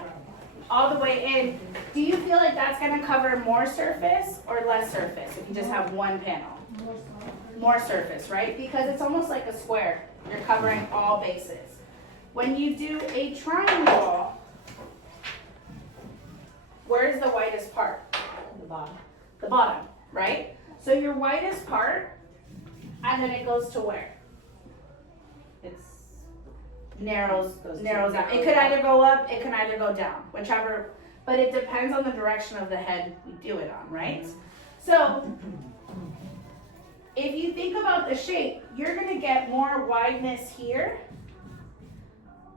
all the way in. Do you feel like that's gonna cover more surface or less surface if you just have one panel? More surface, right? Because it's almost like a square. You're covering all bases. When you do a triangle, where's the whitest part? The bottom. The bottom, right? So your whitest part, and then it goes to where? It's Narrows Goes to out. It narrow. could either go up, it can either go down, whichever, but it depends on the direction of the head we do it on, right? So if you think about the shape, you're gonna get more wideness here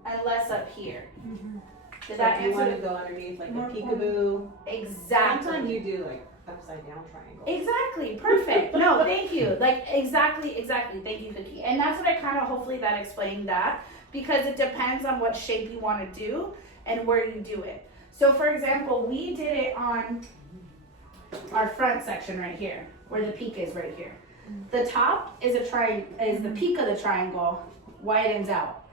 and less up here. Did So that if you answer? want to go underneath like a peekaboo, Exactly. sometimes you do like upside down triangle. Exactly, perfect. No, thank you. Like exactly. Thank you, Cookie. And that's what I kind of hopefully that explained that, because it depends on what shape you want to do and where you do it. So for example, we did it on our front section right here, where the peak is right here. The top is the peak of the triangle, widens out.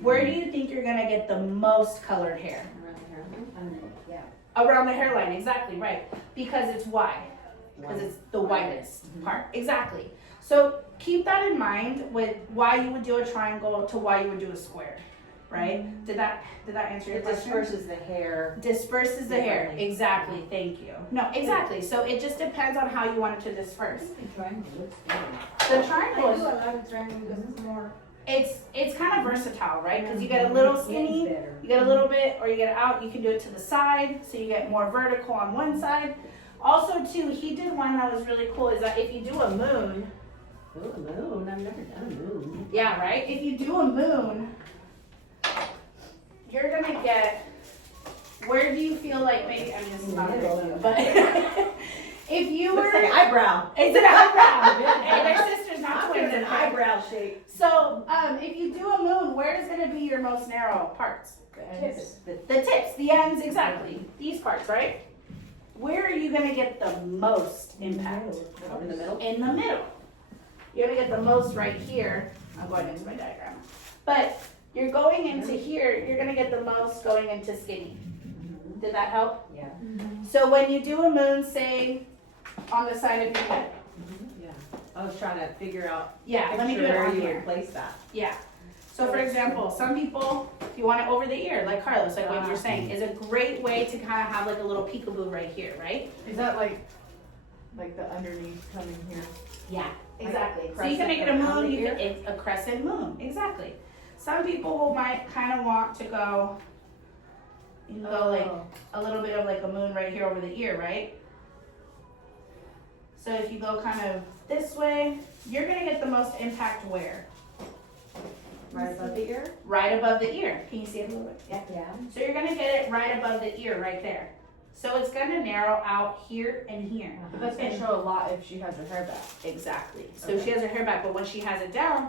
Where do you think you're gonna get the most colored hair? Yeah. Around the hairline, exactly, right. Because it's wide. Because it's the widest part. Exactly. So keep that in mind with why you would do a triangle to why you would do a square, right? Did that answer your It question? disperses the hair. Disperses the hair. Differently. Exactly, thank you. No, exactly. So it just depends on how you want it to disperse. The triangle looks good. The I triangle do is, a lot of triangle because it's more. it's kind of versatile, right? Because you get a little skinny, It's better. you get a little bit, or you get it out. You can do it to the side, so you get more vertical on one side. Also, too, he did one that was really cool. Is that if you do a moon, Ooh, a moon. I've never done a moon. yeah, right. If you do a moon, you're gonna get. Where do you feel like maybe? I mean, this is not a big deal, but if you Looks were, like an eyebrow. it's an eyebrow. Hey, they're sisters, not I'm twins. doing an okay? eyebrow shape. So, if you do a moon, where is gonna be your most narrow parts? Tips. The tips, the ends, exactly. These parts, right? Where are you gonna get the most impact? In the middle. In the middle. You're gonna get the most right here. I'm going into my diagram. But you're going into here, you're gonna get the most going into skinny. Did that help? Yeah. So when you do a moon, say on the side of your head. Yeah. I was trying to figure out. Yeah, let me do it where on you here. would place that. Yeah. So for example, some people, if you want it over the ear, like Carlos, like what you're saying, is a great way to kind of have like a little peekaboo right here, right? Is that like the underneath coming here? Yeah, exactly. So you crescent can make it a around moon, the you can, ear? it's a crescent moon, exactly. Some people might kind of want to go, you can go like a little bit of like a moon right here over the ear, right? So if you go kind of this way, you're gonna get the most impact where? Right above the ear. Right above the ear. Can you see it a little bit? Yeah. So you're gonna get it right above the ear, right there. So it's gonna narrow out here and here. But that's gonna show a lot if she has her hair back. Exactly. So she has her hair back, but when she has it down,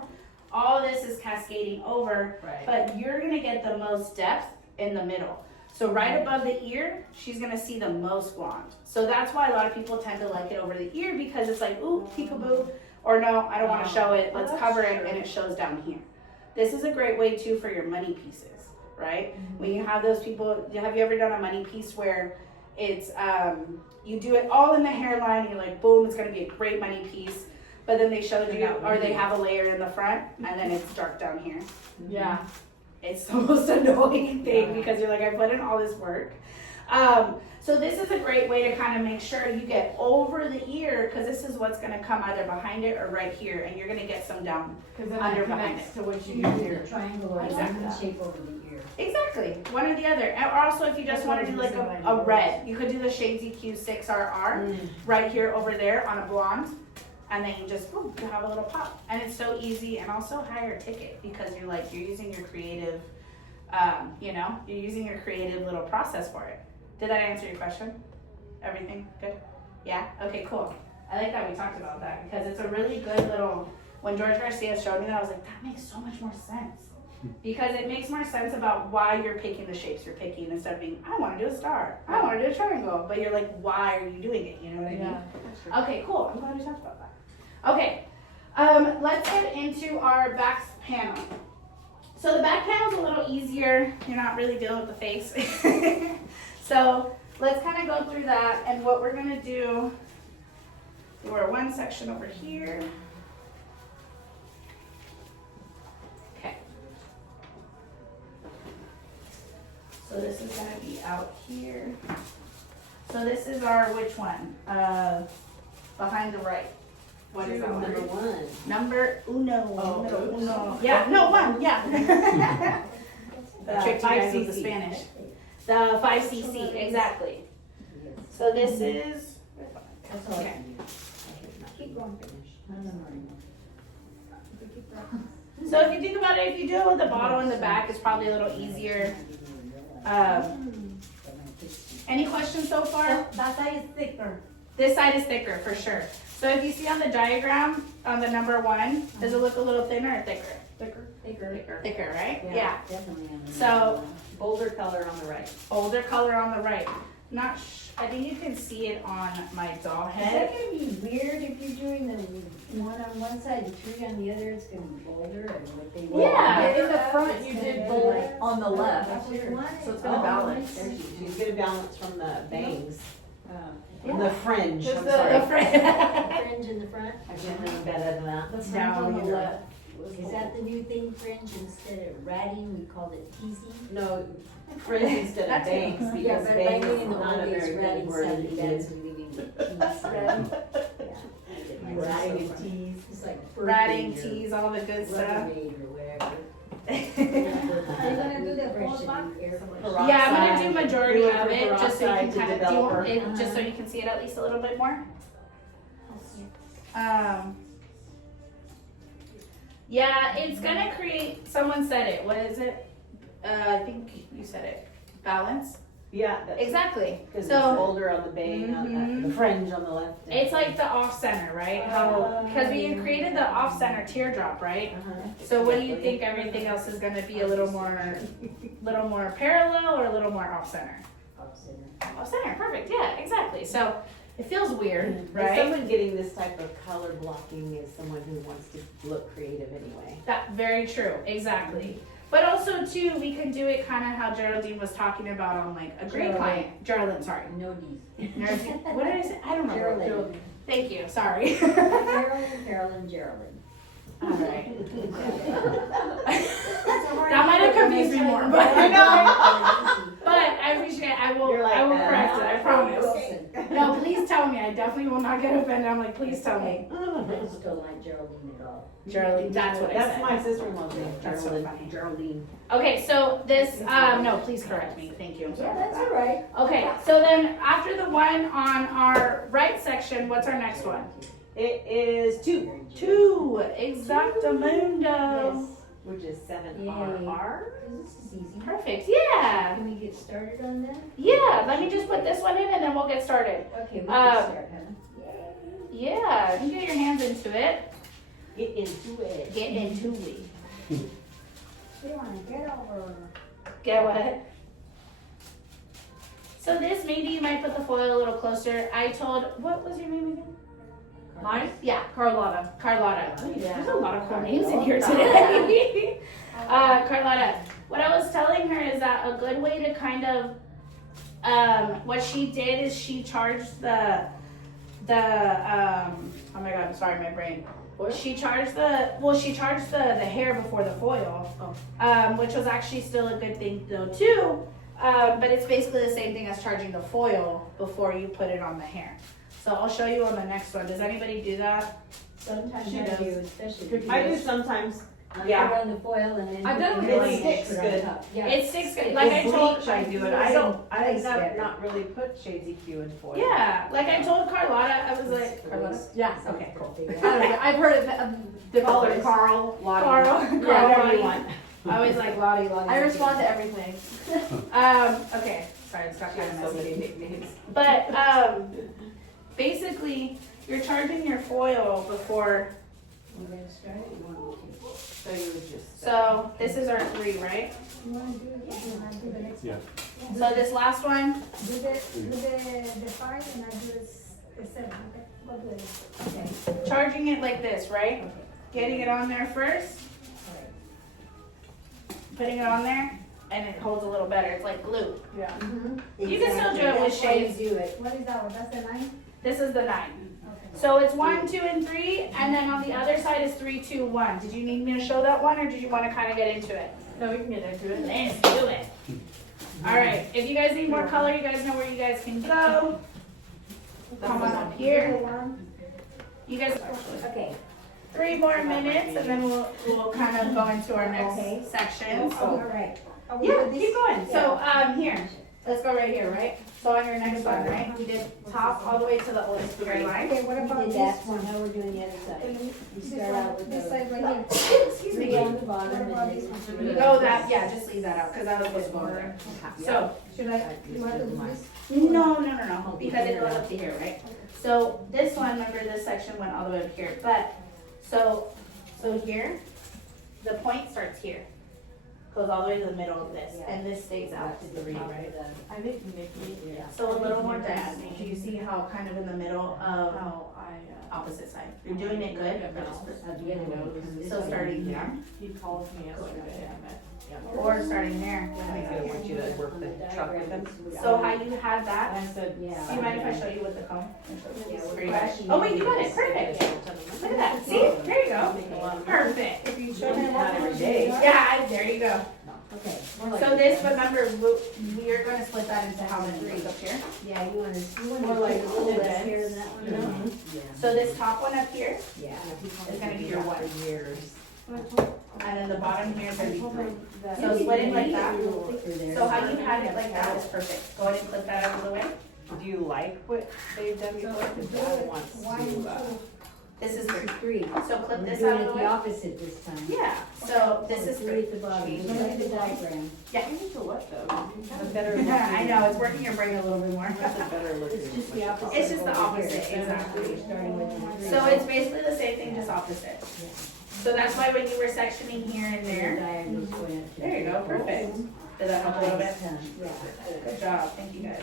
all this is cascading over, Right. but you're gonna get the most depth in the middle. So right above the ear, she's gonna see the most blonde. So that's why a lot of people tend to like it over the ear, because it's like, ooh, peekaboo, or no, I don't wanna show it, let's that's cover it, true. and it shows down here. This is a great way too for your money pieces, right? When you have those people, have you ever done a money piece where it's, you do it all in the hairline, you're like, boom, it's gonna be a great money piece, but then they showed you, or they have a layer in the front, and then it's dark down here. Yeah. It's the most annoying thing because you're like, I put in all this work. So this is a great way to kind of make sure you get over the ear, because this is what's gonna come either behind it or right here, and you're gonna get some down. Because then Under it behind connects to what you You do do here. the triangle or Exactly. diamond shape over the ear. Exactly, one or the other. Or also if you just That's wanna what I do was like using a mine. red, you could do the Shades EQ6RR right here over there on a blonde. And then you just, boom, you have a little pop. And it's so easy and also higher ticket because you're like, you're using your creative, you're using your creative little process for it. Did that answer your question? Everything good? Yeah? Okay, cool. I like that we talked about that because it's a really good little, when George Garcia showed me that, I was like, that makes so much more sense. because it makes more sense about why you're picking the shapes you're picking instead of being, I want to do a star, I want to do a triangle, but you're like, why are you doing it? You know what I mean? Okay, cool. I'm glad we talked about that. Okay, let's get into our back panel. So the back panel is a little easier. You're not really dealing with the face. So let's kind of go through that, and what we're gonna do. We're one section over here. Okay. So this is gonna be out here. So this is our which one? Behind the right. What is that one? Number one. Number uno. Oh, Numero oops. uno. Yeah, no, one, yeah. The Tricked you guys with the 5cc. Spanish. The 5cc, exactly. So this is, That's all I okay. can do. Keep going. So if you think about it, if you do it with the bottle and the back, it's probably a little easier. Any questions so far? That side is thicker. This side is thicker for sure. So if you see on the diagram, on the number one, does it look a little thinner or thicker? Thicker. Thicker, right? Yeah, definitely on the. So Bolder color on the right. older color on the right. I think you can see it on my doll Is that head. gonna be weird if you're doing the one on one side and three on the other, it's gonna be bolder and what they. Yeah. In the front, you did bold on the left, That's what you wanted. so it's gonna balance. There she She's good balance from the bangs. Yeah. The fringe, Just I'm the- sorry. The friend. Fringe in the front. I can't do better than that. The front Down on the here. left. Is that the new thing, fringe, instead of ratting, we called it teasing? No, fringe instead of That's it. bangs, Yeah, because but bangs ratting is in the not a old days, very good ratting word. sounded bad, so we leaving the tease. Ratting and tease. It's like. Ratting, Rubbermaid or tease, all the good stuff. Rubbermaid or whatever. Are you gonna do the Fresh whole and box? air Peroxide. Yeah, I'm gonna do majority Do it of for it, just so you can peroxide to kind of develop do her. it, just so you can see it at least a little bit more. Yeah, it's gonna create. Someone said it. What is it? I think you said it. Balance. Yeah, that's, Exactly. because it's So bolder on the bang, Mhm. the fringe on the left. it's like the off center, right? How because we created the off center teardrop, right? So what do you think everything else is gonna be a little more parallel or a little more off center? Off center, perfect. Yeah, exactly. So it feels weird, And right? someone getting this type of color blocking is someone who wants to look creative anyway. That very true, exactly. But also too, we can do it kind of how Geraldine was talking about on like a great Geraldine. client. Geraldine, sorry. No D's. Nursing. What did I say? I don't know. Geraldine. Thank you. Sorry. Carolyn, Geraldine. All right. That That might have confused me more, but I know. But I appreciate it. I will. You're like I will that. correct it. I promise. Wilson. No, please tell me. I definitely will not get offended. I'm like, please tell me. I just don't like Geraldine at all. Geraldine. That's what I That's said. my sister-in-law's name, That's so Geraldine. funny. Geraldine. Okay, so this. No, please correct me. Thank you. I'm sorry Yeah, about that's that. all right. Okay, so then after the one on our right section, what's our next one? It is 2, 2, exactamundo. Yes. which is Yay. 7RR. This is easy. Perfect, yeah. Can we get started on that? Yeah, let me just put this one in and then we'll get started. Okay, we can start, huh? Yeah, you can get your hands into it. Get into it. Get into it. Get on, get over. Get what? So this, maybe you might put the foil a little closer. I told, what was your name again? Mine? Yeah, Carlotta. Carlotta. Yeah. There's a lot of cool names in here today. Carlotta, what I was telling her is that a good way to kind of, what she did is she charged oh my god, I'm sorry, my brain. She charged the hair before the foil, which was actually still a good thing though too. But it's basically the same thing as charging the foil before you put it on the hair. So I'll show you on the next one. Does anybody do that? Sometimes She I does. do, especially. I do sometimes. Yeah. Put on the foil and then. I've done put it the bleach. stick It's on good. top. Yeah. It sticks good. Like I With told, bleach, I do it. I've not really put shades EQ in foil. yeah, like I told Carlotta, I was like, Carlotta? Yeah. Okay, cool. I don't know, I've heard it different ways. Carl, Lottie. Carl, Yeah, Carl, whatever you Lottie. want. I always like Lottie, Lottie. I respond to everything. Okay, sorry, it's got kind of So messy. many nicknames. But basically, you're charging your foil before We're gonna start at 1 or 2. So you would just. So this is our 3, right? You wanna do it, and I do the next Yeah. one? So this last one, Do the 5 and I do the 7, okay? We'll do it. Okay, charging it like this, right? okay, Getting it on there first, all right. putting it on there, and it holds a little better. It's like glue. Yeah. You can still do it with That's why you shades. do it. What is that one? That's the 9? This is the 9. Okay. So it's 1, 2, and 3, and then on the other side is 3, 2, 1. Did you need me to show that one, or did you want to kind of get into it? No, we can get into it. Let's do it. All right. If you guys need more color, you guys know where you guys can go. Come on up here. You guys. Okay, 3 more minutes, and then we'll kind of go into our Okay. next section. all right. Are we Yeah, do this? keep going. So here, let's go right here, right? So on your next one, right? We did top all the way to the oldest gray line. Okay, what We about did this that, so one? now we're doing the other side. And We this start out one, with this the side right here. Excuse 3 me. on the bottom What and about then this one? we do Oh, the that, other yeah, side. just leave that out, because that was what's going there. So, Should I, you want to do this? no, because it goes up to here, right? So this one, remember this section went all the way up here, but, so here, the point starts here. Goes all the way to the middle of this, and this stays out to the top, right? I think Nikki. So a little more diagonal. Do you see how kind of in the middle of How I, opposite side? You're doing it good. So So starting here, he called me yesterday, I met. or starting there. I want you to work the truck with them. So how you had And that, I said. Yeah. do you mind if I show you with the comb? Yeah, we're Where you got it? brushing Oh wait, it. you got it, perfect. Look at that, see, there you go, perfect. If you show me Not what every one day. you got. Yeah, there you go. Okay, So this, remember, we are gonna split that into how many rows up here? yeah, you wanna More like put a little less events. here than that one, no? So this top one up here, Yeah. It's gonna be your one. Years. and then the bottom here is gonna be 3. That- So split it like that. A little thicker there. So how you had it like that is perfect. Go ahead and clip that out of the way. Do you like what they've done before? Because Dad wants One and to, two. This is This 3. is 3. So clip We're this doing out of it the the way. opposite this time. Yeah, so this is 3 3. at the bottom, look at the diagram. I think it's a what though? a better look. I know, it's working your brain a little bit more. That's a better look. It's just the opposite. It's just the over here. opposite, exactly. We're starting with the 3. So it's basically the same thing, just opposite. Yeah. So that's why when you were sectioning here and The there, diagonals going up to- there you go, perfect. Did that help a little bit? Yeah. Good job, thank you guys.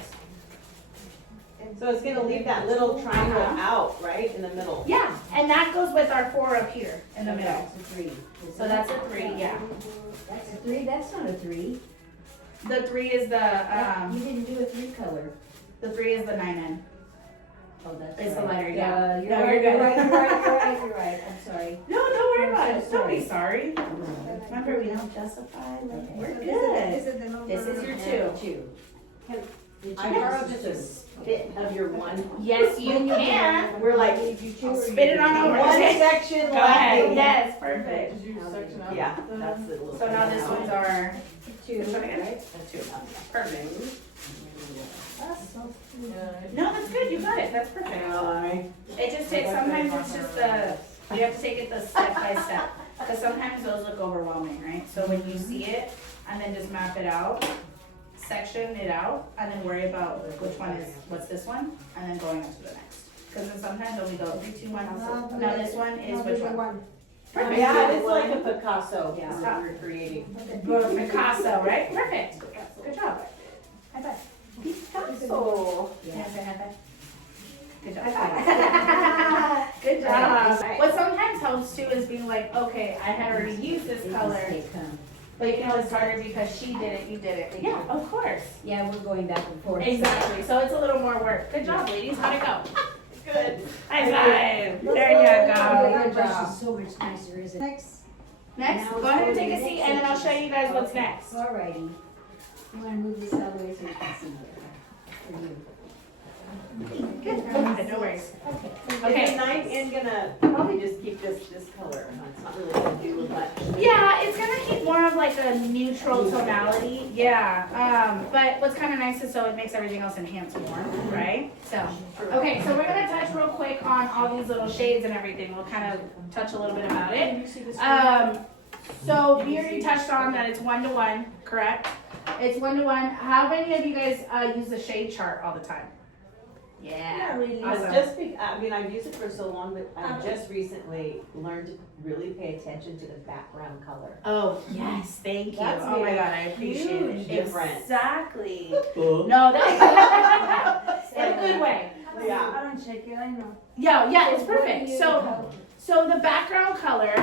So it's gonna leave that little triangle Uh-huh. out, right, in the middle? Yeah, and that goes with our 4 up here in the middle. That's a 3. So that's a 3, yeah. That's a 3, that's not a 3. The 3 is You the, didn't do a 3 color. the 3 is the 9N. Oh, that's It's the right. letter, yeah. You're No, right, you're you're good. right, you're right, I'm sorry. No, don't worry about I'm it, so don't be sorry. sorry. Remember, we don't justify, like, we're So good. This is the number. This is your And 2. 2. Can I borrow just a spit of your one? Yes, you can. We're like, Did you 2 or Spit it on over. one Okay. section Go ahead, left. yes, perfect. Did you section up? Yeah, that's the little. So now this one's our 2, Which one again? right? 2. Perfect. Yeah. No, that's good, you got it, that's perfect. Alright. It just takes, sometimes it's just the, you have to take it the step by step. Because sometimes those look overwhelming, right? So when you see it, and then just map it out, section it out, and then worry about which one is, what's this one, and then going on to the next. Because then sometimes when we go 3, 2, 1, now this one is which one? Perfect. Yeah, it's like a Picasso, Yeah. is what we're creating. Picasso, right? Perfect. Good job. High five. Picasso. Can I Yeah. say high five? Good job. Good job. What sometimes helps too is being like, okay, I had already used this color, but you know it's harder because she did it, you did it. Yeah, of course. Yeah, we're going back and forth. Exactly. So it's a little more work. Good job, ladies. How'd it go? Good. High five. There you go. Good job. Is so much nicer, isn't it? Next, Next, go ahead and take a seat, and then I'll show you guys what's next. Alrighty. You wanna move this out of the way so you can see it? For you. Good. Go ahead, no worries. Okay, is the 9N gonna probably just keep this color, huh? It's not really gonna do much. Yeah, it's gonna keep more of like a neutral tonality. Yeah. But what's kind of nice is so it makes everything else enhance more, right? So, okay, so we're gonna touch real quick on all these little shades and everything. We'll kind of touch a little bit about it. So we already touched on that it's 1-to-1, correct? It's 1-to-1. How many of you guys use the shade chart all the time? Yeah. Not really. Awesome. I mean, I've used it for so long, but I've just recently learned to really pay attention to the background color. Oh, yes, thank you. That's Oh my made a God, I appreciate it. huge difference. Exactly. Oh. No, that's in a good way. Yeah. I don't check it, I know. Yeah, it's So what perfect. do you So, have? so the background color,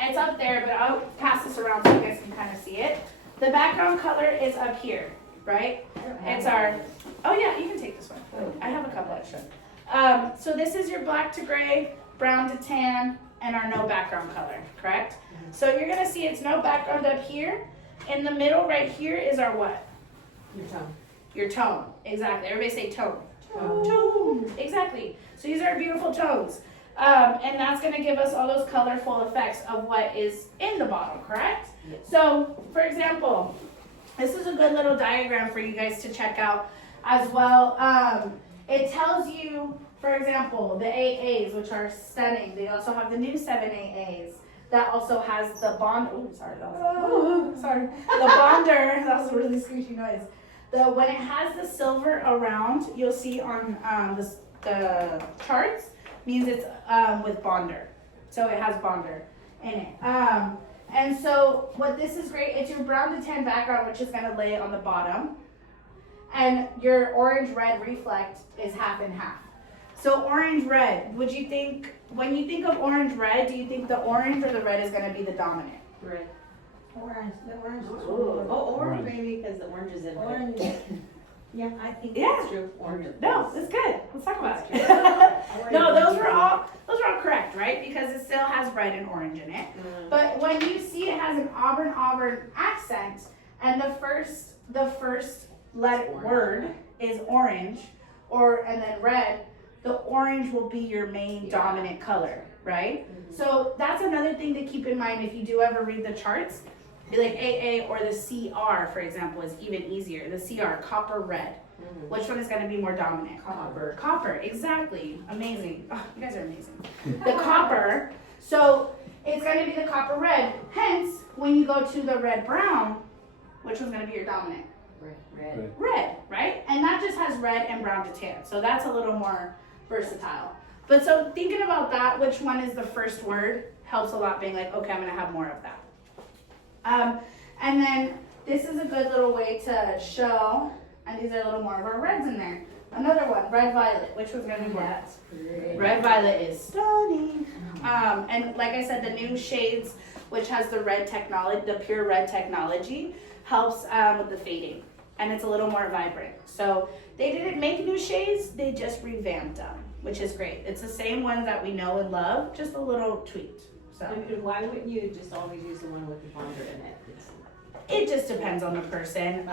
it's up there, but I'll pass this around so you guys can kind of see it. The background color is up here, right? It's our, oh yeah, you can take this one. I have a couple extra. So this is your black to gray, brown to tan, and our no background color, correct? So you're gonna see it's no background up here. In the middle right here is our what? Your tone. Your tone, exactly. Everybody say tone. Tone, exactly. So these are beautiful tones. And that's gonna give us all those colorful effects of what is in the bottle, correct? Yes. So, for example, this is a good little diagram for you guys to check out as well. It tells you, for example, the AAs, which are stunning. They also have the new 7 AAs. That also has the bond. Oh, sorry, sorry. The bonder. That was a really squishy noise. When it has the silver around, you'll see on the charts means it's with bonder. So it has bonder in it. And so what this is great, it's your brown to tan background, which is gonna lay on the bottom. And your orange red reflect is half and half. So orange red, would you think, when you think of orange red, do you think the orange or the red is gonna be the dominant? Red. Orange, the orange is Oh, orange Orange. maybe because the orange is in it. orange. Yeah, I think. Yeah. That's true. Orange. No, that's good. Let's talk about it. Orange No, is those were good. all correct, right? Because it still has red and orange in it. But when you see it has an auburn accent, and the first word is orange, and then red, the orange will be your main dominant color, right? So that's another thing to keep in mind if you do ever read the charts. Be like AA or the CR, for example, is even easier. The CR, copper red. Which one is going to be more dominant? Copper. Copper, exactly. Amazing. Oh, you guys are amazing. The copper, so it's going to be the copper red. Hence, when you go to the red brown, which one's going to be your dominant? Red. Red, right? And that just has red and brown to tan. So that's a little more versatile. But so thinking about that, which one is the first word, helps a lot being like, okay, I'm going to have more of that. And then this is a good little way to show, and these are a little more of our reds in there. Another one, red violet, which was gonna be what? That's great. Red violet is stunning. And like I said, the new shades, which has the red technology, the pure red technology, helps with the fading, and it's a little more vibrant. So they didn't make new shades, they just revamped them, which is great. It's the same ones that we know and love, just a little tweaked. So. And why wouldn't you just always use the one with the bonder in it? It just depends on the person.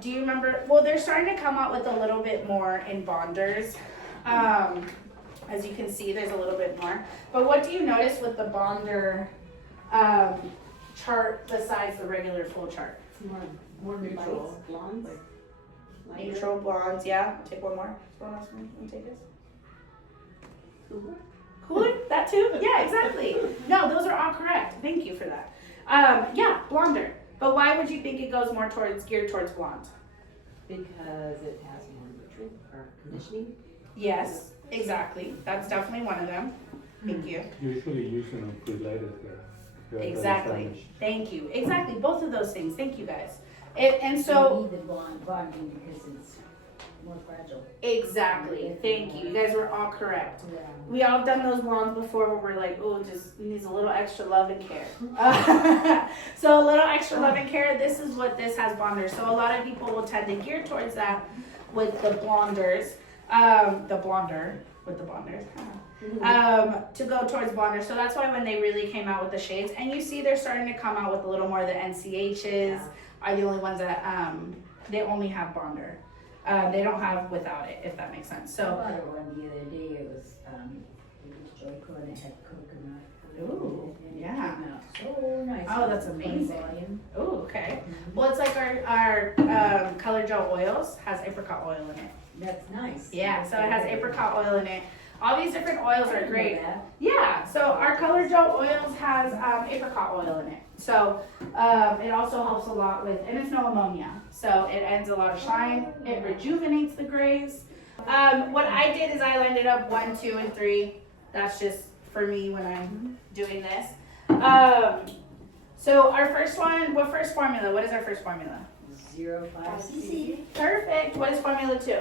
Do you remember? Well, they're starting to come out with a little bit more in bonders. As you can see, there's a little bit more. But what do you notice with the bonder chart besides the regular full chart? More neutral. Blondes? Like Neutral blondes, yeah. Take one more. Someone else want to take this? Cooler? That too? Yeah, exactly. No, those are all correct. Thank you for that. Yeah, blonder. But why would you think it goes more geared towards blonde? because it has more nutrient or conditioning. Yes, exactly. That's definitely one of them. Thank you. Usually using on pre-lighted hair. Exactly. Thank you. Exactly. Both of those things. Thank you guys. And so. You need the bonding because it's more fragile. Exactly. Thank you. You guys were all correct. Yeah. We all have done those blondes before where we're like, oh, just needs a little extra love and care. So a little extra love and care. This is what this has bonders. So a lot of people will tend to gear towards that with the blonders. The blonder with the bonders. To go towards blonders. So that's why when they really came out with the shades, and you see they're starting to come out with a little more of the NCHs are the only ones that they only have bonder. They don't have without it, if that makes sense. I So, bought one the other day. It was Joy-Con. It had coconut. Ooh, And it yeah. came out so nice. Oh, that's It was amazing. volume. oh, okay. Well, it's like our color gel oils has apricot oil in it. That's nice. Yeah, so it has apricot oil in it. All these different oils I are didn't know great. that. Yeah, so our color gel oils has apricot oil in it. So it also helps a lot with, and it's no ammonia. So it adds a lot of shine. It rejuvenates the grays. What I did is I lined it up 1, 2, and 3. That's just for me when I'm doing this. So our first one, what is our first formula? 05 cc, Perfect. What is formula 2?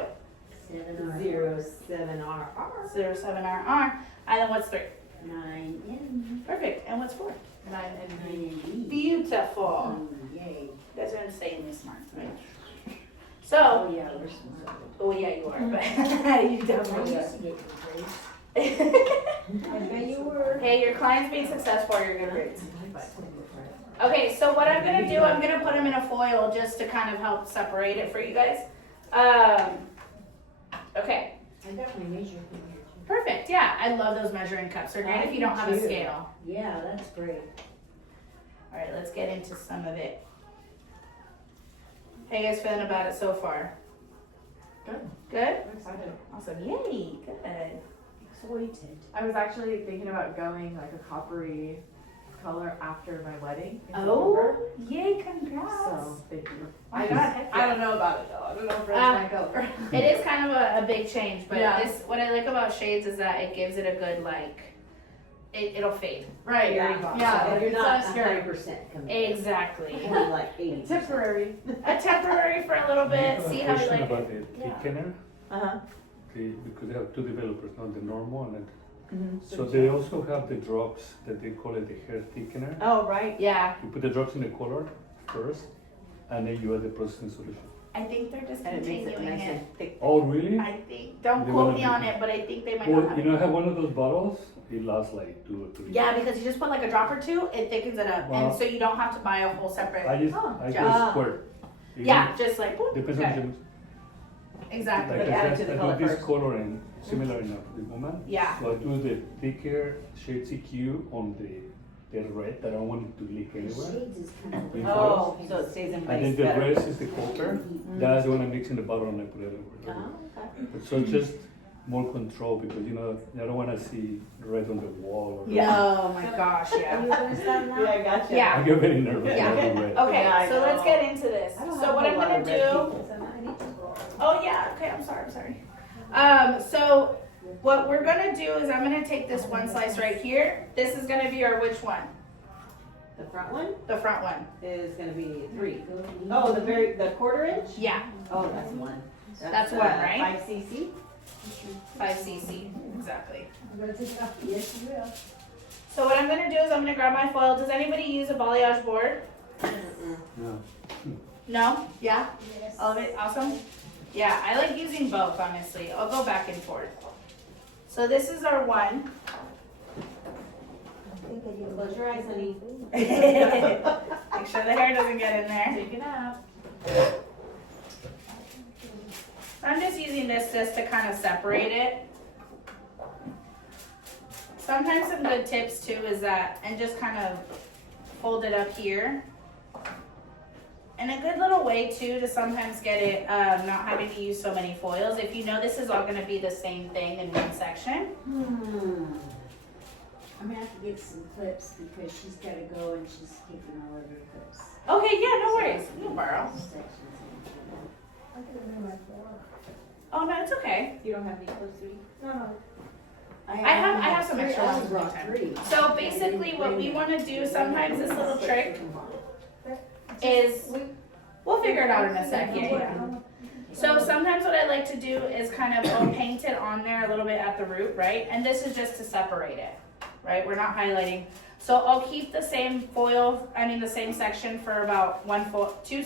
7 07RR. 07RR. And then what's 3? 9 Perfect. And what's 4? 9 and 9 Beautiful. Yay. You guys are insanely smart, right? Oh So, yeah, we're smart. oh yeah, you are, but you I definitely used to get good grades. I bet you were. Hey, your clients being successful are your good grades. Okay, so what I'm gonna do, I'm gonna put them in a foil just to kind of help separate it for you guys. Okay, I got my measure from here too. perfect. Yeah, I love those measuring cups. They're great if you don't have a scale. Yeah, that's great. All right, let's get into some of it. How you guys feeling about it so far? Good. Good? I'm excited. Awesome. Yay. Good. Excited. I was actually thinking about going like a coppery color after my wedding in Oh, September. yay! Congrats. So thank you. I got it. I don't know about it though. I don't know if that's my color. It is kind of a big change, but Yeah. this what I like about shades is that it gives it a good it'll fade. Right. Very well. Yeah. So you're it's not scary. 100% committed. Exactly. Maybe like 80%. Temporary. A temporary for a little I bit, have see a how you question like about it. the Yeah. thickener, Uh-huh. because they have two developers, not the normal and Mm-hmm. so they also have the drops that they call it the hair thickener. Oh, right. Yeah, You put the drops in the color first, and then you add the processing solution. I think they're just And it makes it continuing nice it. and thick. Oh, really? I think. Don't They quote wanna me be- on it, but I think they might Well, not have you know, I it. have one of those bottles. It lasts like 2 or 3. Yeah, because you just put like a drop or two, it thickens it up, and Wow. so you don't have to buy a whole separate. I just yeah. squirt. It Yeah, just like boop. Depends on Okay. the Exactly. like But add it to I the do color this first. color and similar in the woman. Yeah. So I do the thicker shade CQ on the red that I don't want it to leak The anywhere. shades is kind of. In Oh, so it stays in And place then the better. rest is the copper. That's the one I mix in the bottle and I put it over. Oh, okay. But so just more control because you know I don't want to see red on the wall. Or Oh my gosh, Are yeah. you gonna start now? Yeah, I got you. Yeah. I get very nervous. Yeah. when I red. Okay, Yeah, I so let's know. get into this. I don't So have what a I'm lot gonna of red do. people. So I need to go. Oh yeah, okay, I'm sorry. So what we're gonna do is I'm gonna take this one slice right here. This is gonna be our which one? The front one The front one. is gonna be 3. Oh, the quarter inch? Yeah, Oh, that's 1. That's one, right? 5 cc. 5 cc, exactly. I'm gonna take it off. Yes, you will. So what I'm gonna do is I'm gonna grab my foil. Does anybody use a balayage board? No. No? Yeah? Yes. All of it? Awesome? Yeah, I like using both, honestly. I'll go back and forth. So this is our one. Close your eyes, honey. Make sure the hair doesn't get in there. Take it out. I'm just using this just to kind of separate it. Sometimes some good tips too is that, and just kind of fold it up here. And a good little way too to sometimes get it not having to use so many foils. If you know this is all going to be the same thing in one section. I'm gonna have to get some clips because she's gotta go and she's keeping all of her clips. Okay, yeah, no worries. You can borrow. Sections I can bring my floor. Oh no, it's okay. You don't have any close to No. I have some three. extra I ones brought next 3. So basically what we want to do sometimes, this little trick, is we'll figure it out in a sec. Yeah. So sometimes what I like to do is kind of I'll paint it on there a little bit at the root, right? And this is just to separate it, right? We're not highlighting. So I'll keep the same foil, the same section for about 2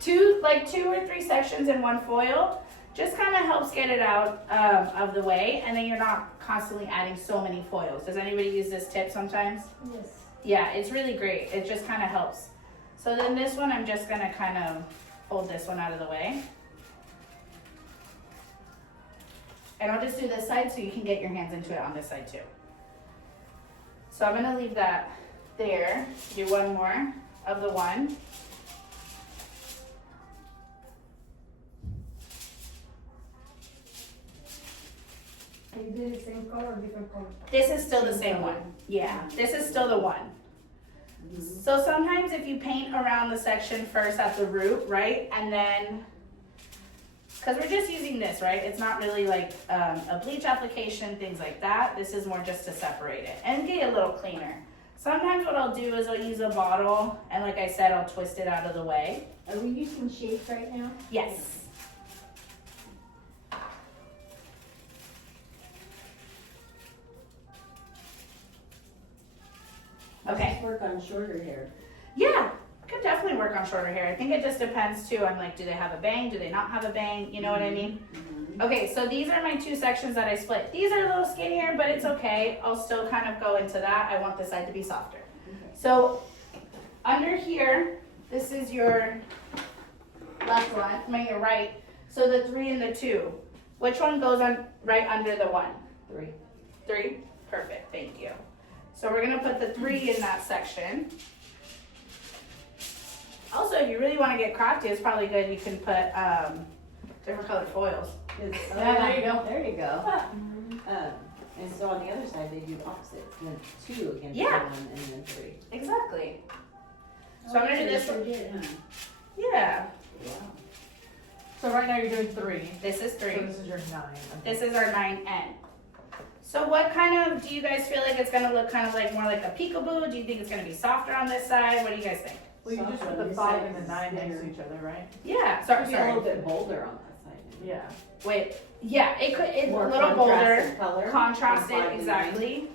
2 or 3 sections in one foil. Just kind of helps get it out of the way, and then you're not constantly adding so many foils. Does anybody use this tip sometimes? Yes. Yeah, it's really great. It just kind of helps. So then this one, I'm just gonna kind of fold this one out of the way. And I'll just do this side so you can get your hands into it on this side too. So I'm gonna leave that there. Do one more of the one. You did the same color, different color. This is still the same one. Yeah, this is still the one. So sometimes if you paint around the section first at the root, right? And then because we're just using this, right? It's not really like a bleach application, things like that. This is more just to separate it and get it a little cleaner. Sometimes what I'll do is I'll use a bottle, and like I said, I'll twist it out of the way. Are we using shades right now? Yes. Okay. Let's work on shorter hair. Yeah, could definitely work on shorter hair. I think it just depends too on like, do they have a bang? Do they not have a bang? You know what I mean? Okay, so these are my two sections that I split. These are a little skinnier, but it's okay. I'll still kind of go into that. I want this side to be softer. So under here, this is your left one, your right. So the 3 and the 2. Which one goes on right under the 1? 3. 3? Perfect, thank you. So we're gonna put the 3 in that section. Also, if you really wanna get crafty, it's probably good, you can put different colored foils. Yeah, there you go. There you go. And so on the other side, they do opposite, then 2 against Yeah. 1 and then 3. Exactly. So I'm gonna do this Sure one. did, huh? Yeah, So right now you're doing 3. this is 3. So this is your 9. Okay. This is our 9N. So what kind of, do you guys feel like it's gonna look kind of like more like a peekaboo? Do you think it's gonna be softer on this side? What do you guys think? Well, you just Soft put on the this 5 side and the is 9 next better. to each other, right? Yeah, Could be a little sorry. bit bolder on that side. Yeah. Wait, yeah, it's a More little bolder, contrasted color. contrasted, from 5 to 9. exactly.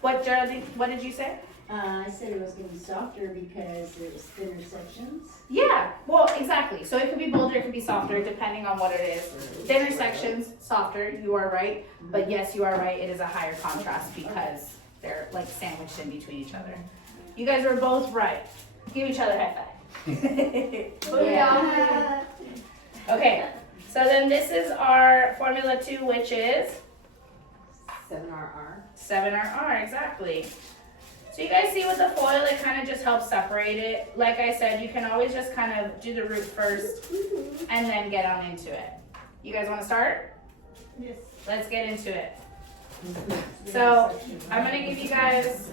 What, Geraldine, what did you say? I said it was gonna be softer because there's thinner sections. Yeah, well, exactly. So it could be bolder, it could be softer, depending on what it is. Thinner sections, softer, you are right. But yes, you are right, it is a higher contrast because they're like sandwiched in between each other. You guys are both right. Give each other a high five. Yeah. Okay, so then this is our Formula 2, which is 7RR. 7RR, exactly. So you guys see with the foil, it kind of just helps separate it. Like I said, you can always just kind of do the root first and then get on into it. You guys want to start? Yes. Let's get into it. So I'm gonna give you guys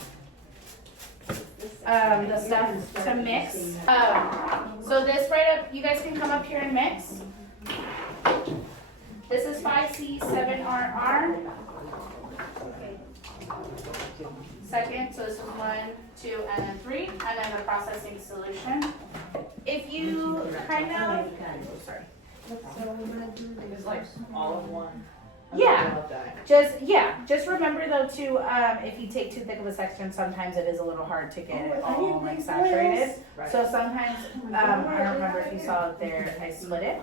the stuff to mix. So this right up, you guys can come up here and mix. This is 5C7RR. Second, so this is 1, 2, and then 3, and then the processing solution. If you kind of, sorry. So we're gonna do the. It's like all of one. Yeah. Just remember though too, if you take too thick of a section, sometimes it is a little hard to get it all like saturated. Right. So sometimes, I don't remember if you saw it there, I split it.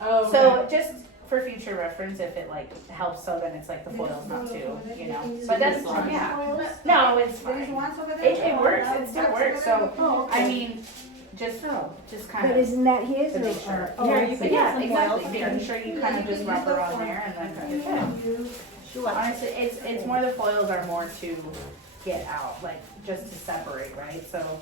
Oh, So just for future reference, if it like helps, so then it's like the foil's not too, you know. But that's, yeah, no, it's There's fine. ones over there. It works, it still works, so, I mean, just kind But of. isn't that his To make or? sure. Oh, Yeah, I you see. can Yeah, get some foil exactly, making sure you kind of just rub it on there and then you're good. Sure. Honestly, it's more the foils are more to get out, like just to separate, right? So,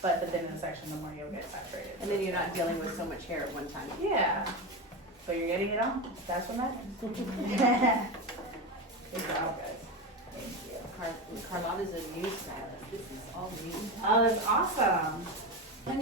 but the thinner the section, the more you'll get saturated. And then you're not dealing with so much hair at one time. Yeah. So you're getting it all? That's what matters. Good job, guys. Thank you. Carlotta's a new stylist. This is all new. Oh, that's awesome.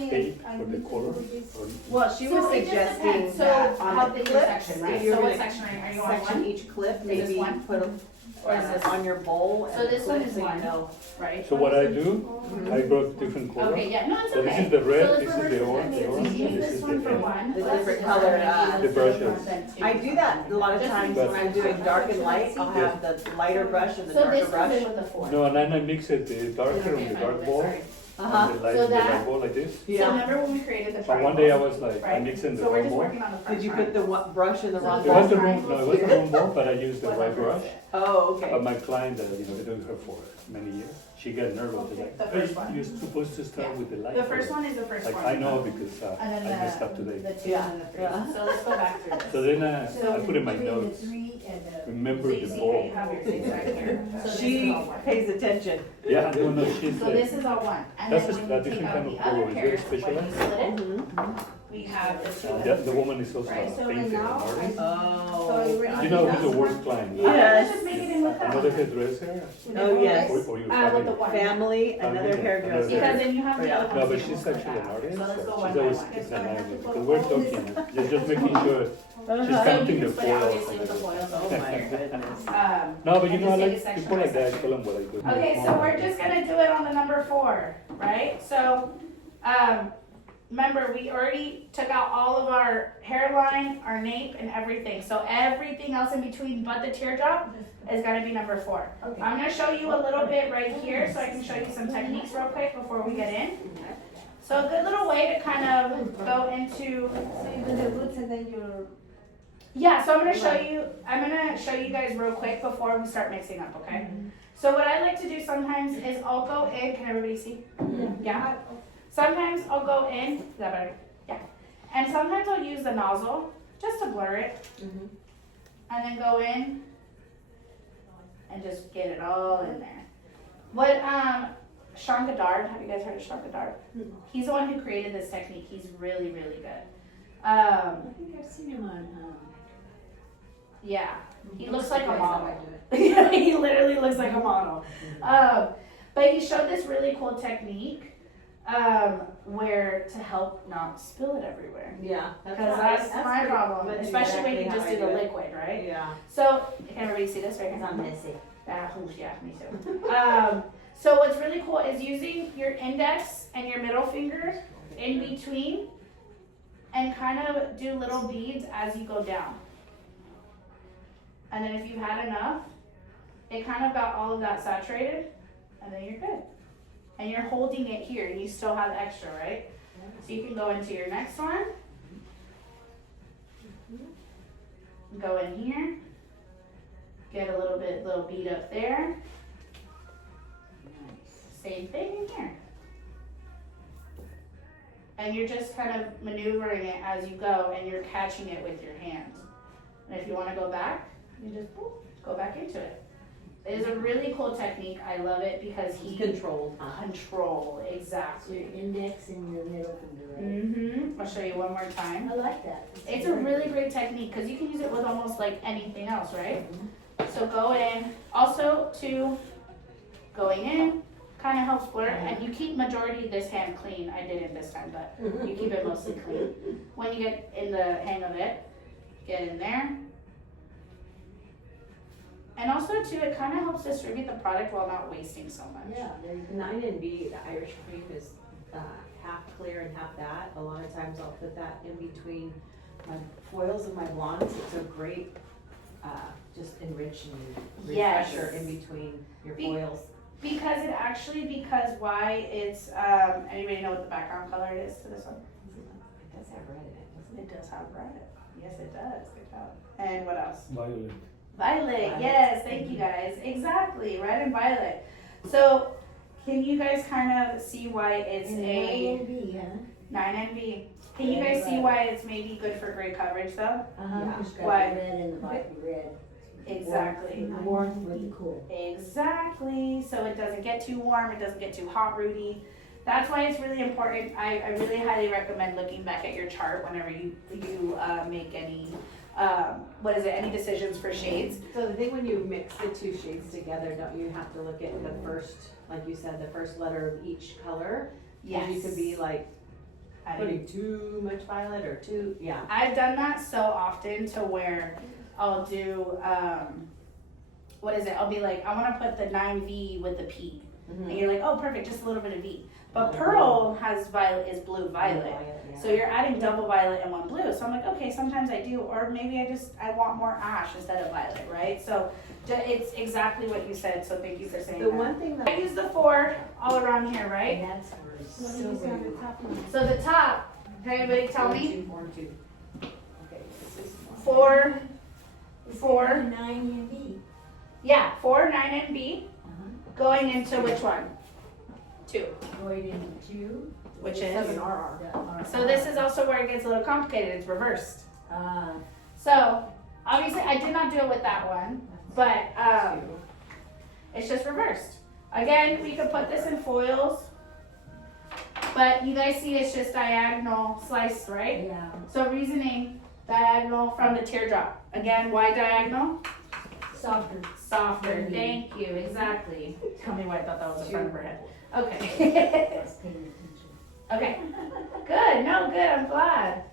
Tape for the color. Or Well, she So was it just suggesting depends. So that how on the big the clips, section, right? if you're So what gonna section are you on? section One? each clip, Is this maybe one? put them Or is this, on your bowl So and this one clip is so you one. know. right? So what I do, I brought different colors. Okay, yeah, no, it's So okay. this is the red, So this let's is the reverse orange, this. and Use this this is one for the one. The Let's different just color, the brushes. I do that a lot of times when I'm doing dark and light. I'll have the lighter brush and the So darker this comes in brush. with a 4. No, and then I mix it, the darker on the dark ball, Sorry. and the light So on the that- light ball like this. So Yeah. remember when we created the But triangle? one day I was like, I Right. mixed in the So we're wrong just ball. working on the front Did you part. put the brush in the wrong It was the ball? wrong, no, it was the wrong ball, but I used the What right number is brush. it? Oh, okay. But my client, been doing her for many years, she got nervous, she's like, The hey, first one. you're supposed to start Yeah. with the light. The first color." one is the first Like, one. I know because And then I messed up the today. 2 Yeah. and then the 3. Yeah. So let's go back through this. So then I put in my Between the notes, 3 remember So the you see how goal. you have your zigzag here. So this is She all one. pays attention. Yeah, no, no, she's So like, this is all one. And That's then a when you take different out kind the of other polo. It's very pairs, when you specialized. split it, we have the two. the woman is also Right, a so painter, an now artist. Oh. you already You know did who's the that worst one? client? Okay, let's Yes. just make it in with Another that. hairdresser? Oh, yes. Or your With the family? one. Family, another Family, hairdresser. Because then you have the Yeah. other No, ones but that she's will actually an come back. artist. So let's go She's one by always one. keeps an eye on it. Because we're talking, just making sure she's So counting you the can split it foils. obviously with the foils. Oh my goodness. No, but you and know, I just take a like section people by like that, I section. tell them what I do. Okay, so we're just gonna do it on the number 4, right? So, remember, we already took out all of our hairline, our nape, and everything. So everything else in between but the teardrop is gonna be number 4. Okay. I'm gonna show you a little bit right here so I can show you some techniques real quick before we get in. So a good little way to kind of go into, So you do the roots and then you, yeah, so I'm gonna show you guys real quick before we start mixing up, okay? So what I like to do sometimes is I'll go in, can everybody see? Yeah? Sometimes I'll go in, is that better? Yeah. And sometimes I'll use the nozzle just to blur it. Mhm. And then go in and just get it all in there. What, Sean Goddard, have you guys heard of Sean Goddard? He's the one who created this technique. He's really, really good. I think I've seen him on, Yeah, he looks like a That's how model. I do it. He literally looks like a model. But he showed this really cool technique where to help not spill it everywhere. Yeah. Because that's my pretty problem, much especially when you exactly just how do I the it. liquid, right? Yeah. So, can everybody see this right here? I'm messy. Yeah, me too. So what's really cool is using your index and your middle finger in between and kind of do little beads as you go down. And then if you've had enough, it kind of got all of that saturated, and then you're good. And you're holding it here, and you still have extra, right? So you can go into your next one. Go in here. Get a little bead up there. Same thing in here. And you're just kind of maneuvering it as you go, and you're catching it with your hands. And if you want to go back, you just boop, go back into it. It is a really cool technique. I love it because he Controlled, huh? control So exactly. your index and your middle finger, right? Mm-hmm. I'll show you one more time. I like that. It's a really great technique because you can use it with almost like anything else, right? So go in. Also, to going in kind of helps blur, and you keep majority of this hand clean. I didn't this time, but you keep it mostly clean. When you get in the hang of it, get in there. And also too, it kind of helps distribute the product while not wasting so much. Yeah, there you go. 9NB, the Irish cream is half clear and half that. A lot of times I'll put that in between my foils and my blondes. It's a great, just enriching Yes. refresher in between your Be- foils. Because why it's, anybody know what the background color is to this one? It does have red in it, doesn't it? It does have red. Yes, it does. Good job. And what else? Violet. Violet. Violet. Yes, thank you guys. Exactly, red and violet. So, can you guys kind of see why it's And a 9NB, huh? 9NB? Can you guys see why it's maybe good for gray coverage though? Uh-huh, Yeah. it's got Why? the red and the vibrant red. Exactly. Warm with the cool. Exactly. So it doesn't get too warm, it doesn't get too hot, Rudy. That's why it's really important. I really highly recommend looking back at your chart whenever you make any, any decisions for shades. So the thing when you mix the two shades together, don't you have to look at the first, like you said, the first letter of each color? Yes. And you could be like I- putting too much violet or too, yeah. I've done that so often to where I'll do, I'll be like, I want to put the 9V with the P. Mhm. And you're like, oh, perfect, just a little bit of V. But Mhm. Pearl is blue violet. Yeah. So you're adding double violet and one blue. So I'm like, okay, sometimes I do, or maybe I want more ash instead of violet, right? So it's exactly what you said, so thank you for saying The that. one thing I that, use the 4 all around here, right? And that's what so do you say on very the top one? So the top, can anybody tell me? 4 and 2. Okay, this is 4, It's 4, 9NB. yeah, 4, 9, and B, Uh-huh. going into which one? 2, Going into 2. which is? 7RR. The R. So this is also where it gets a little complicated, it's reversed. Uh, So Obviously, I did not do it with that one, but it's just reversed. Again, we could put this in foils, but you guys see it's just diagonal sliced, right? Yeah. So reasoning, diagonal from the teardrop. Again, why diagonal? Softer. Softer, thank you, exactly. Tell me why I thought that was in front of her head. Okay, I was paying attention. okay, good, no, good, I'm glad.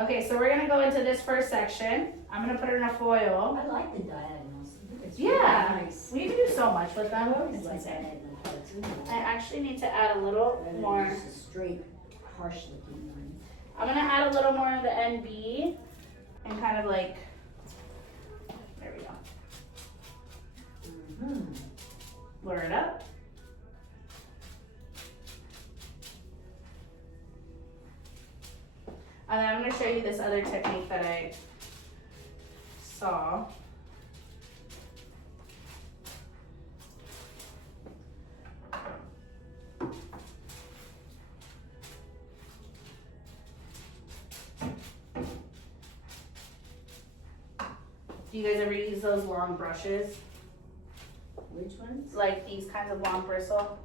Okay, so we're gonna go into this first section. I'm gonna put it in a foil. I like the diagonals. I think it's really Yeah, nice. we can do so much with I them. always It's like insane. diagonal parts. I actually need to add a little Rather more. than just a straight, harsh looking one. I'm gonna add a little more of the NB and kind of like, there we go, Mm-hmm. blur it up. And then I'm gonna show you this other technique that I saw. Do you guys ever use those long brushes? Which ones? Like these kinds of long bristle?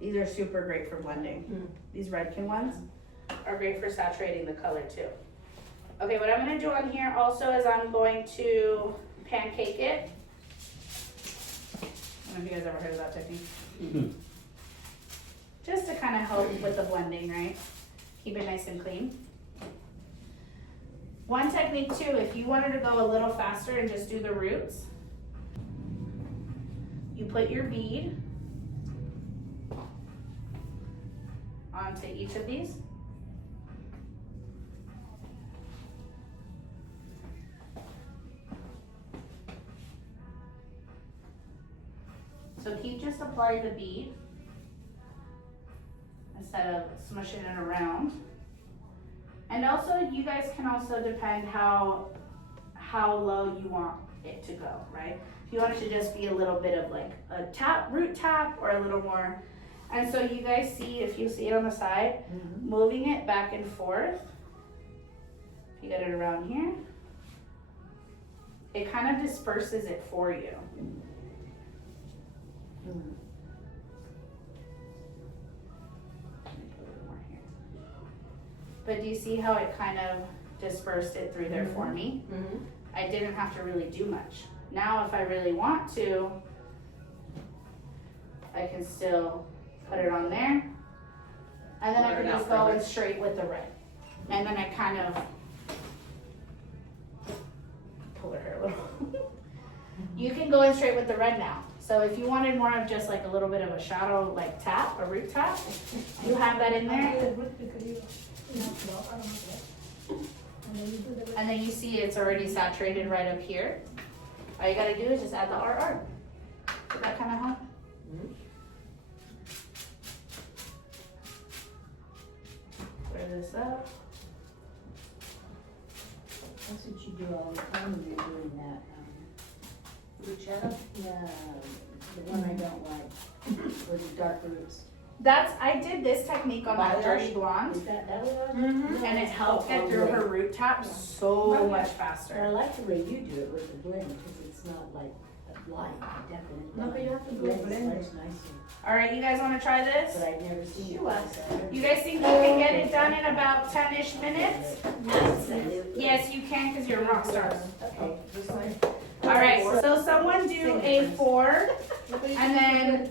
These are super great for blending. These Redken ones are great for saturating the color too. Okay, what I'm gonna do on here also is I'm going to pancake it. I don't know if you guys ever heard of that technique. Just to kind of help with the blending, right? Keep it nice and clean. One technique too, if you wanted to go a little faster and just do the roots, you put your bead onto each of these. So keep just applying the bead instead of smushing it around. And also, you guys can also depend how low you want it to go, right? If you want it to just be a little bit of like a root tap or a little more. And so you guys see, if you see it on the side, moving it back and forth. If you get it around here, it kind of disperses it for you. But do you see how it kind of dispersed it through there for me? I didn't have to really do much. Now if I really want to, I can still put it on there. And then I can just go in straight with the red. And then I kind of pull her hair a little. You can go in straight with the red now. So if you wanted more of just like a little bit of a shadow like tap, a root tap, you have that in there. And then you see it's already saturated right up here. All you gotta do is just add the RR. Does that kind of help? Clear this up. That's what you do all the time when you're doing that, root shadow? Yeah, the one I don't like, for the dark roots. I did this technique on my dirty blonde, Is that one? and it helped get through her root tap so much I faster. like the way you do it with the blend, because it's not like a blind, definite. No, but you have to go Blend blend it. slides nicely, All right, you guys wanna try this? but I've never seen it. You guys think you can get it done in about 10-ish minutes? Yes, you can, because you're rock stars. Okay. All right, so someone do a 4, and then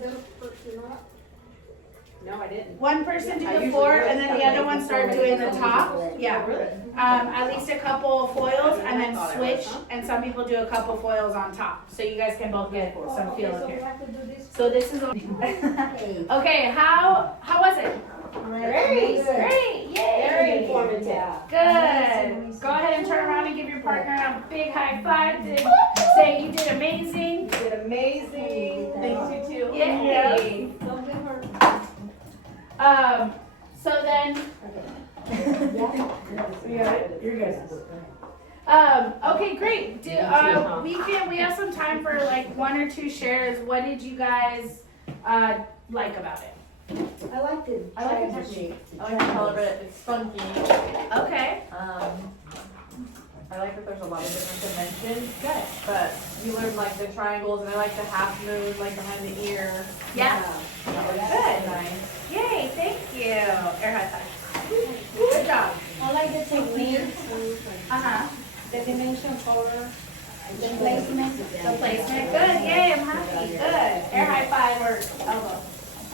No, I didn't. one person do I the usually 4, do it and then the that other way one start before doing the I top. do it. Yeah. Really? At least a couple foils, and then I thought I was, switch, huh? and some people do a couple foils on top, so you guys can both get some feel So of we here. have to do this. So this is. Hey. Okay, how was it? Great. Great, yay! Very informative. Good. Go ahead and turn around and give your partner a big high five. Say you did amazing. You did amazing. Thanks, you too. Yay. Don't get hurt. So then, You're good. okay, great. We have some time for like 1 or 2 shares. What did you guys like about it? I like the I like the triangle technique. shape. I like the color of it. It's funky. Okay. I like that there's a lot of different dimensions. Good. But you learn like the triangles, and I like the half moon, like behind the ear. Yeah. That was Good. nice. Yay, thank you. Air high five. Good job. I like the technique, Uh-huh. the dimension color, the placement. The placement, good, yay, I'm happy, good. Air high five or elbow.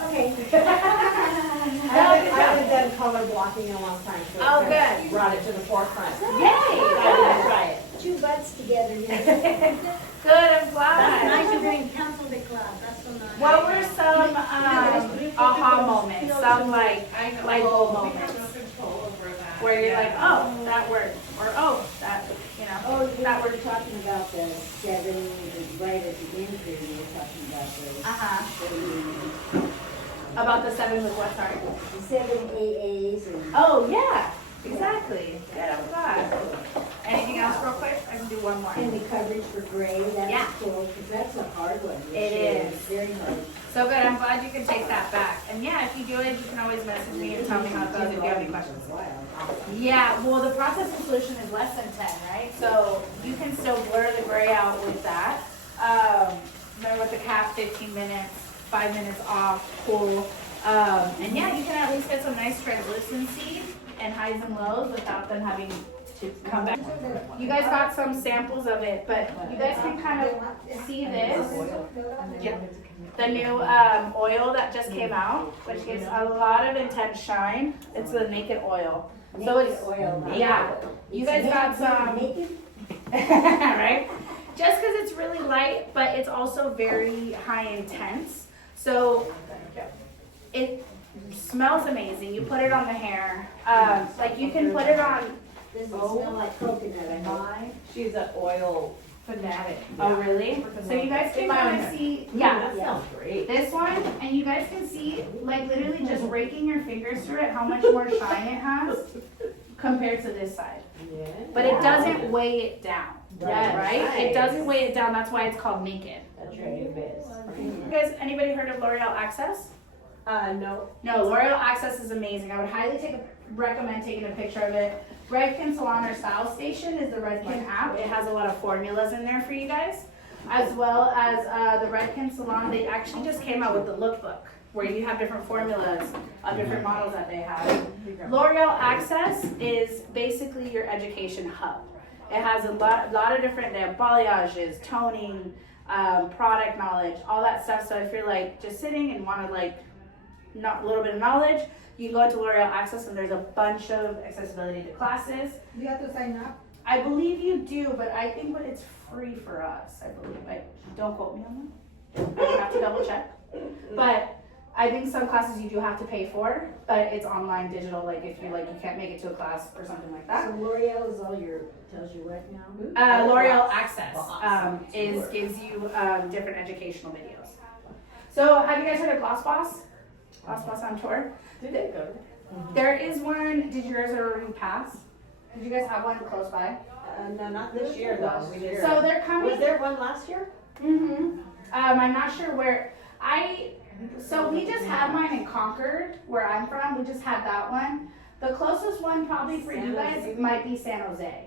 Okay. I haven't done color blocking in a long time, so Oh, it kind of good. brought it to the forefront. Yay, I good. didn't try it. Two butts together, yeah. Good, I'm That's glad. nice you're doing cancel the class, that's so nice. What were some aha moments, some like light bulb moments? Where you're like, oh, that worked, or oh, that, you know, Oh, that we're worked. talking about the 7, right at the end here, you were talking about those. Uh-huh. About the 7 with what, sorry? The 7 AAs and. Oh, yeah, exactly. Good, I'm glad. Anything else real quick? I can do one more. And the coverage for gray, Yeah. that's cool, because that's a hard one. It is. Very hard. So good, I'm glad you can take that back. And yeah, if you do it, you can always message me and tell me how it goes if you have any questions. Yeah, well, the processing solution is less than 10, right? So you can still blur the gray out with that. Then with the cap, 15 minutes, 5 minutes off, cool. And yeah, you can at least get some nice translucency and highs and lows without them having to come back. You guys got some samples of it, but you guys can kind of see this. Yeah. The new oil that just came out, which gives a lot of intense shine. It's the Naked Oil. So it's, oil. yeah, you guys got some, Naked? right? Just because it's really light, but it's also very high intense. So it smells amazing. You put it on the hair. Like you can put it on. Does it smell like coconut? I know. She's an oil Fanatic. Oh, really? So you guys can kind of see, yeah. That sounds great. This one, and you guys can see, like literally just raking your fingers through it, how much more shine it has compared to this side. Yeah. But it doesn't weigh it down, Right. right? It doesn't weigh it down, that's why it's called Naked. That's your new biz. You guys, anybody heard of L'Oreal Access? No. No, L'Oreal Access is amazing. I would highly recommend taking a picture of it. Redken Salon or Style Station is the Redken app. It has a lot of formulas in there for you guys. As well as the Redken Salon, they actually just came out with the lookbook where you have different formulas of different models that they have. L'Oreal Access is basically your education hub. It has a lot of different, they have balayages, toning, product knowledge, all that stuff. So if you're like just sitting and want to like a little bit of knowledge, you can go into L'Oreal Access and there's a bunch of accessibility to classes. You have to sign up. I believe you do, but I think it's free for us, I believe. Don't quote me on that. I have to double check. But I think some classes you do have to pay for, but it's online digital, like if you can't make it to a class or something like So that. L'Oreal is tells you what now? L'Oreal Access gives you different educational videos. So have you guys heard of Gloss Boss? Gloss Boss on tour? Did it go? There is one. Did yours already pass? Did you guys have one close by? No, not this year though. We did. So they're coming. Was there one last year? Mm-hmm. I'm not sure where. So we just had mine in Concord, where I'm from. We just had that one. The closest one probably for you guys might be San Jose.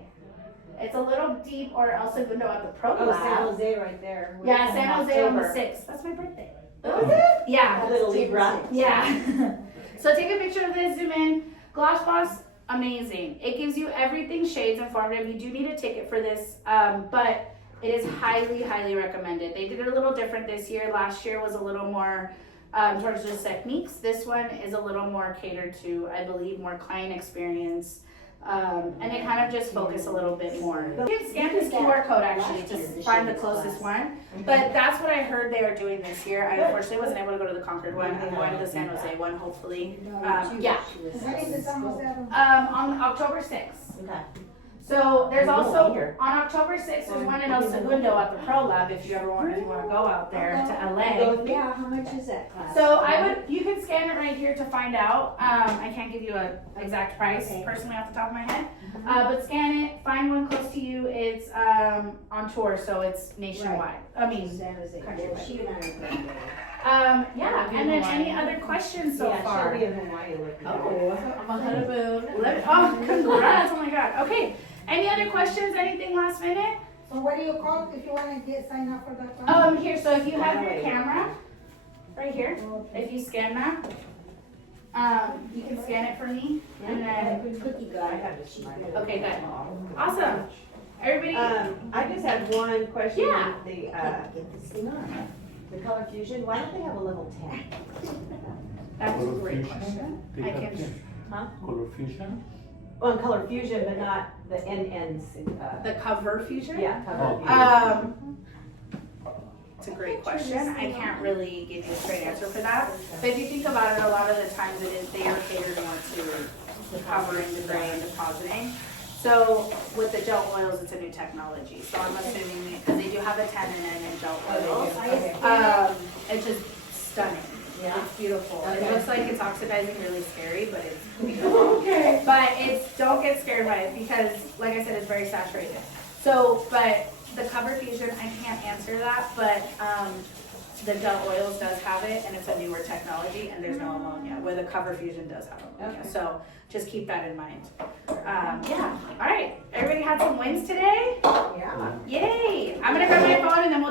It's a little deep, or El Segundo at the Pro Oh, Lab. San Jose right there. Yeah, San Jose on the October. 6th. That's my birthday. Was it? Yeah. A little Libra. Yeah. So take a picture of this, zoom in. Gloss Boss, amazing. It gives you everything shades informative. You do need a ticket for this, but it is highly, highly recommended. They did it a little different this year. Last year was a little more towards just techniques. This one is a little more catered to, I believe, more client experience. And they kind of just focus a little bit more. You can scan this QR code actually to find the closest one. But that's what I heard they were doing this year. I unfortunately wasn't able to go to the Concord one. I'm going to the San Jose one, hopefully. Yeah. When is the San Jose? On October 6th. Okay. So there's also, on October 6th, there's one in El Segundo at the Pro Lab if you want to go out there to LA. Yeah, how much is that class? So you can scan it right here to find out. I can't give you an exact price personally off the top of my head. But scan it, find one close to you. It's on tour, so it's nationwide. I mean, San Jose. country. Well, she and I are going there. yeah, and then any other questions so Yeah, far? she'll be in Hawaii with me. Oh, I'm a honeymoon. Oh, congrats, oh my god. Okay, Any other questions, anything last minute? So what do you call if you wanna get signed up for that one? Here, so if you have your camera, right here, if you scan that, you can scan it for me, and then, Cookie got it. okay, good. Awesome. Everybody, I just had one question. Yeah. Get this thing on. The Color Fusion, why don't they have a level 10? that's a Color great fusion. question. They I have can- 10. Huh? Color fusion? Well, Color Fusion, but not the NNs. The cover fusion? Yeah, Color Oh. Fusion. It's a great question. I can't really give you a straight answer for that. But if you think about it, a lot of the times they are catered more to covering, debris, and depositing. So with the gel oils, it's a new technology. So I'm assuming, because they do have a tannin and gel oils. It's just stunning. Yeah. It's beautiful. It Okay. looks like it's oxidizing really scary, but it's beautiful. Okay. But don't get scared by it because, like I said, it's very saturated. So, but the cover fusion, I can't answer that, but the gel oils does have it, and it's a newer technology, and there's no ammonia, where the cover fusion does have ammonia. Okay. So just keep that in mind. Yeah. All right. Everybody had some wins today? Yeah. Yay! I'm gonna grab my phone and then we'll do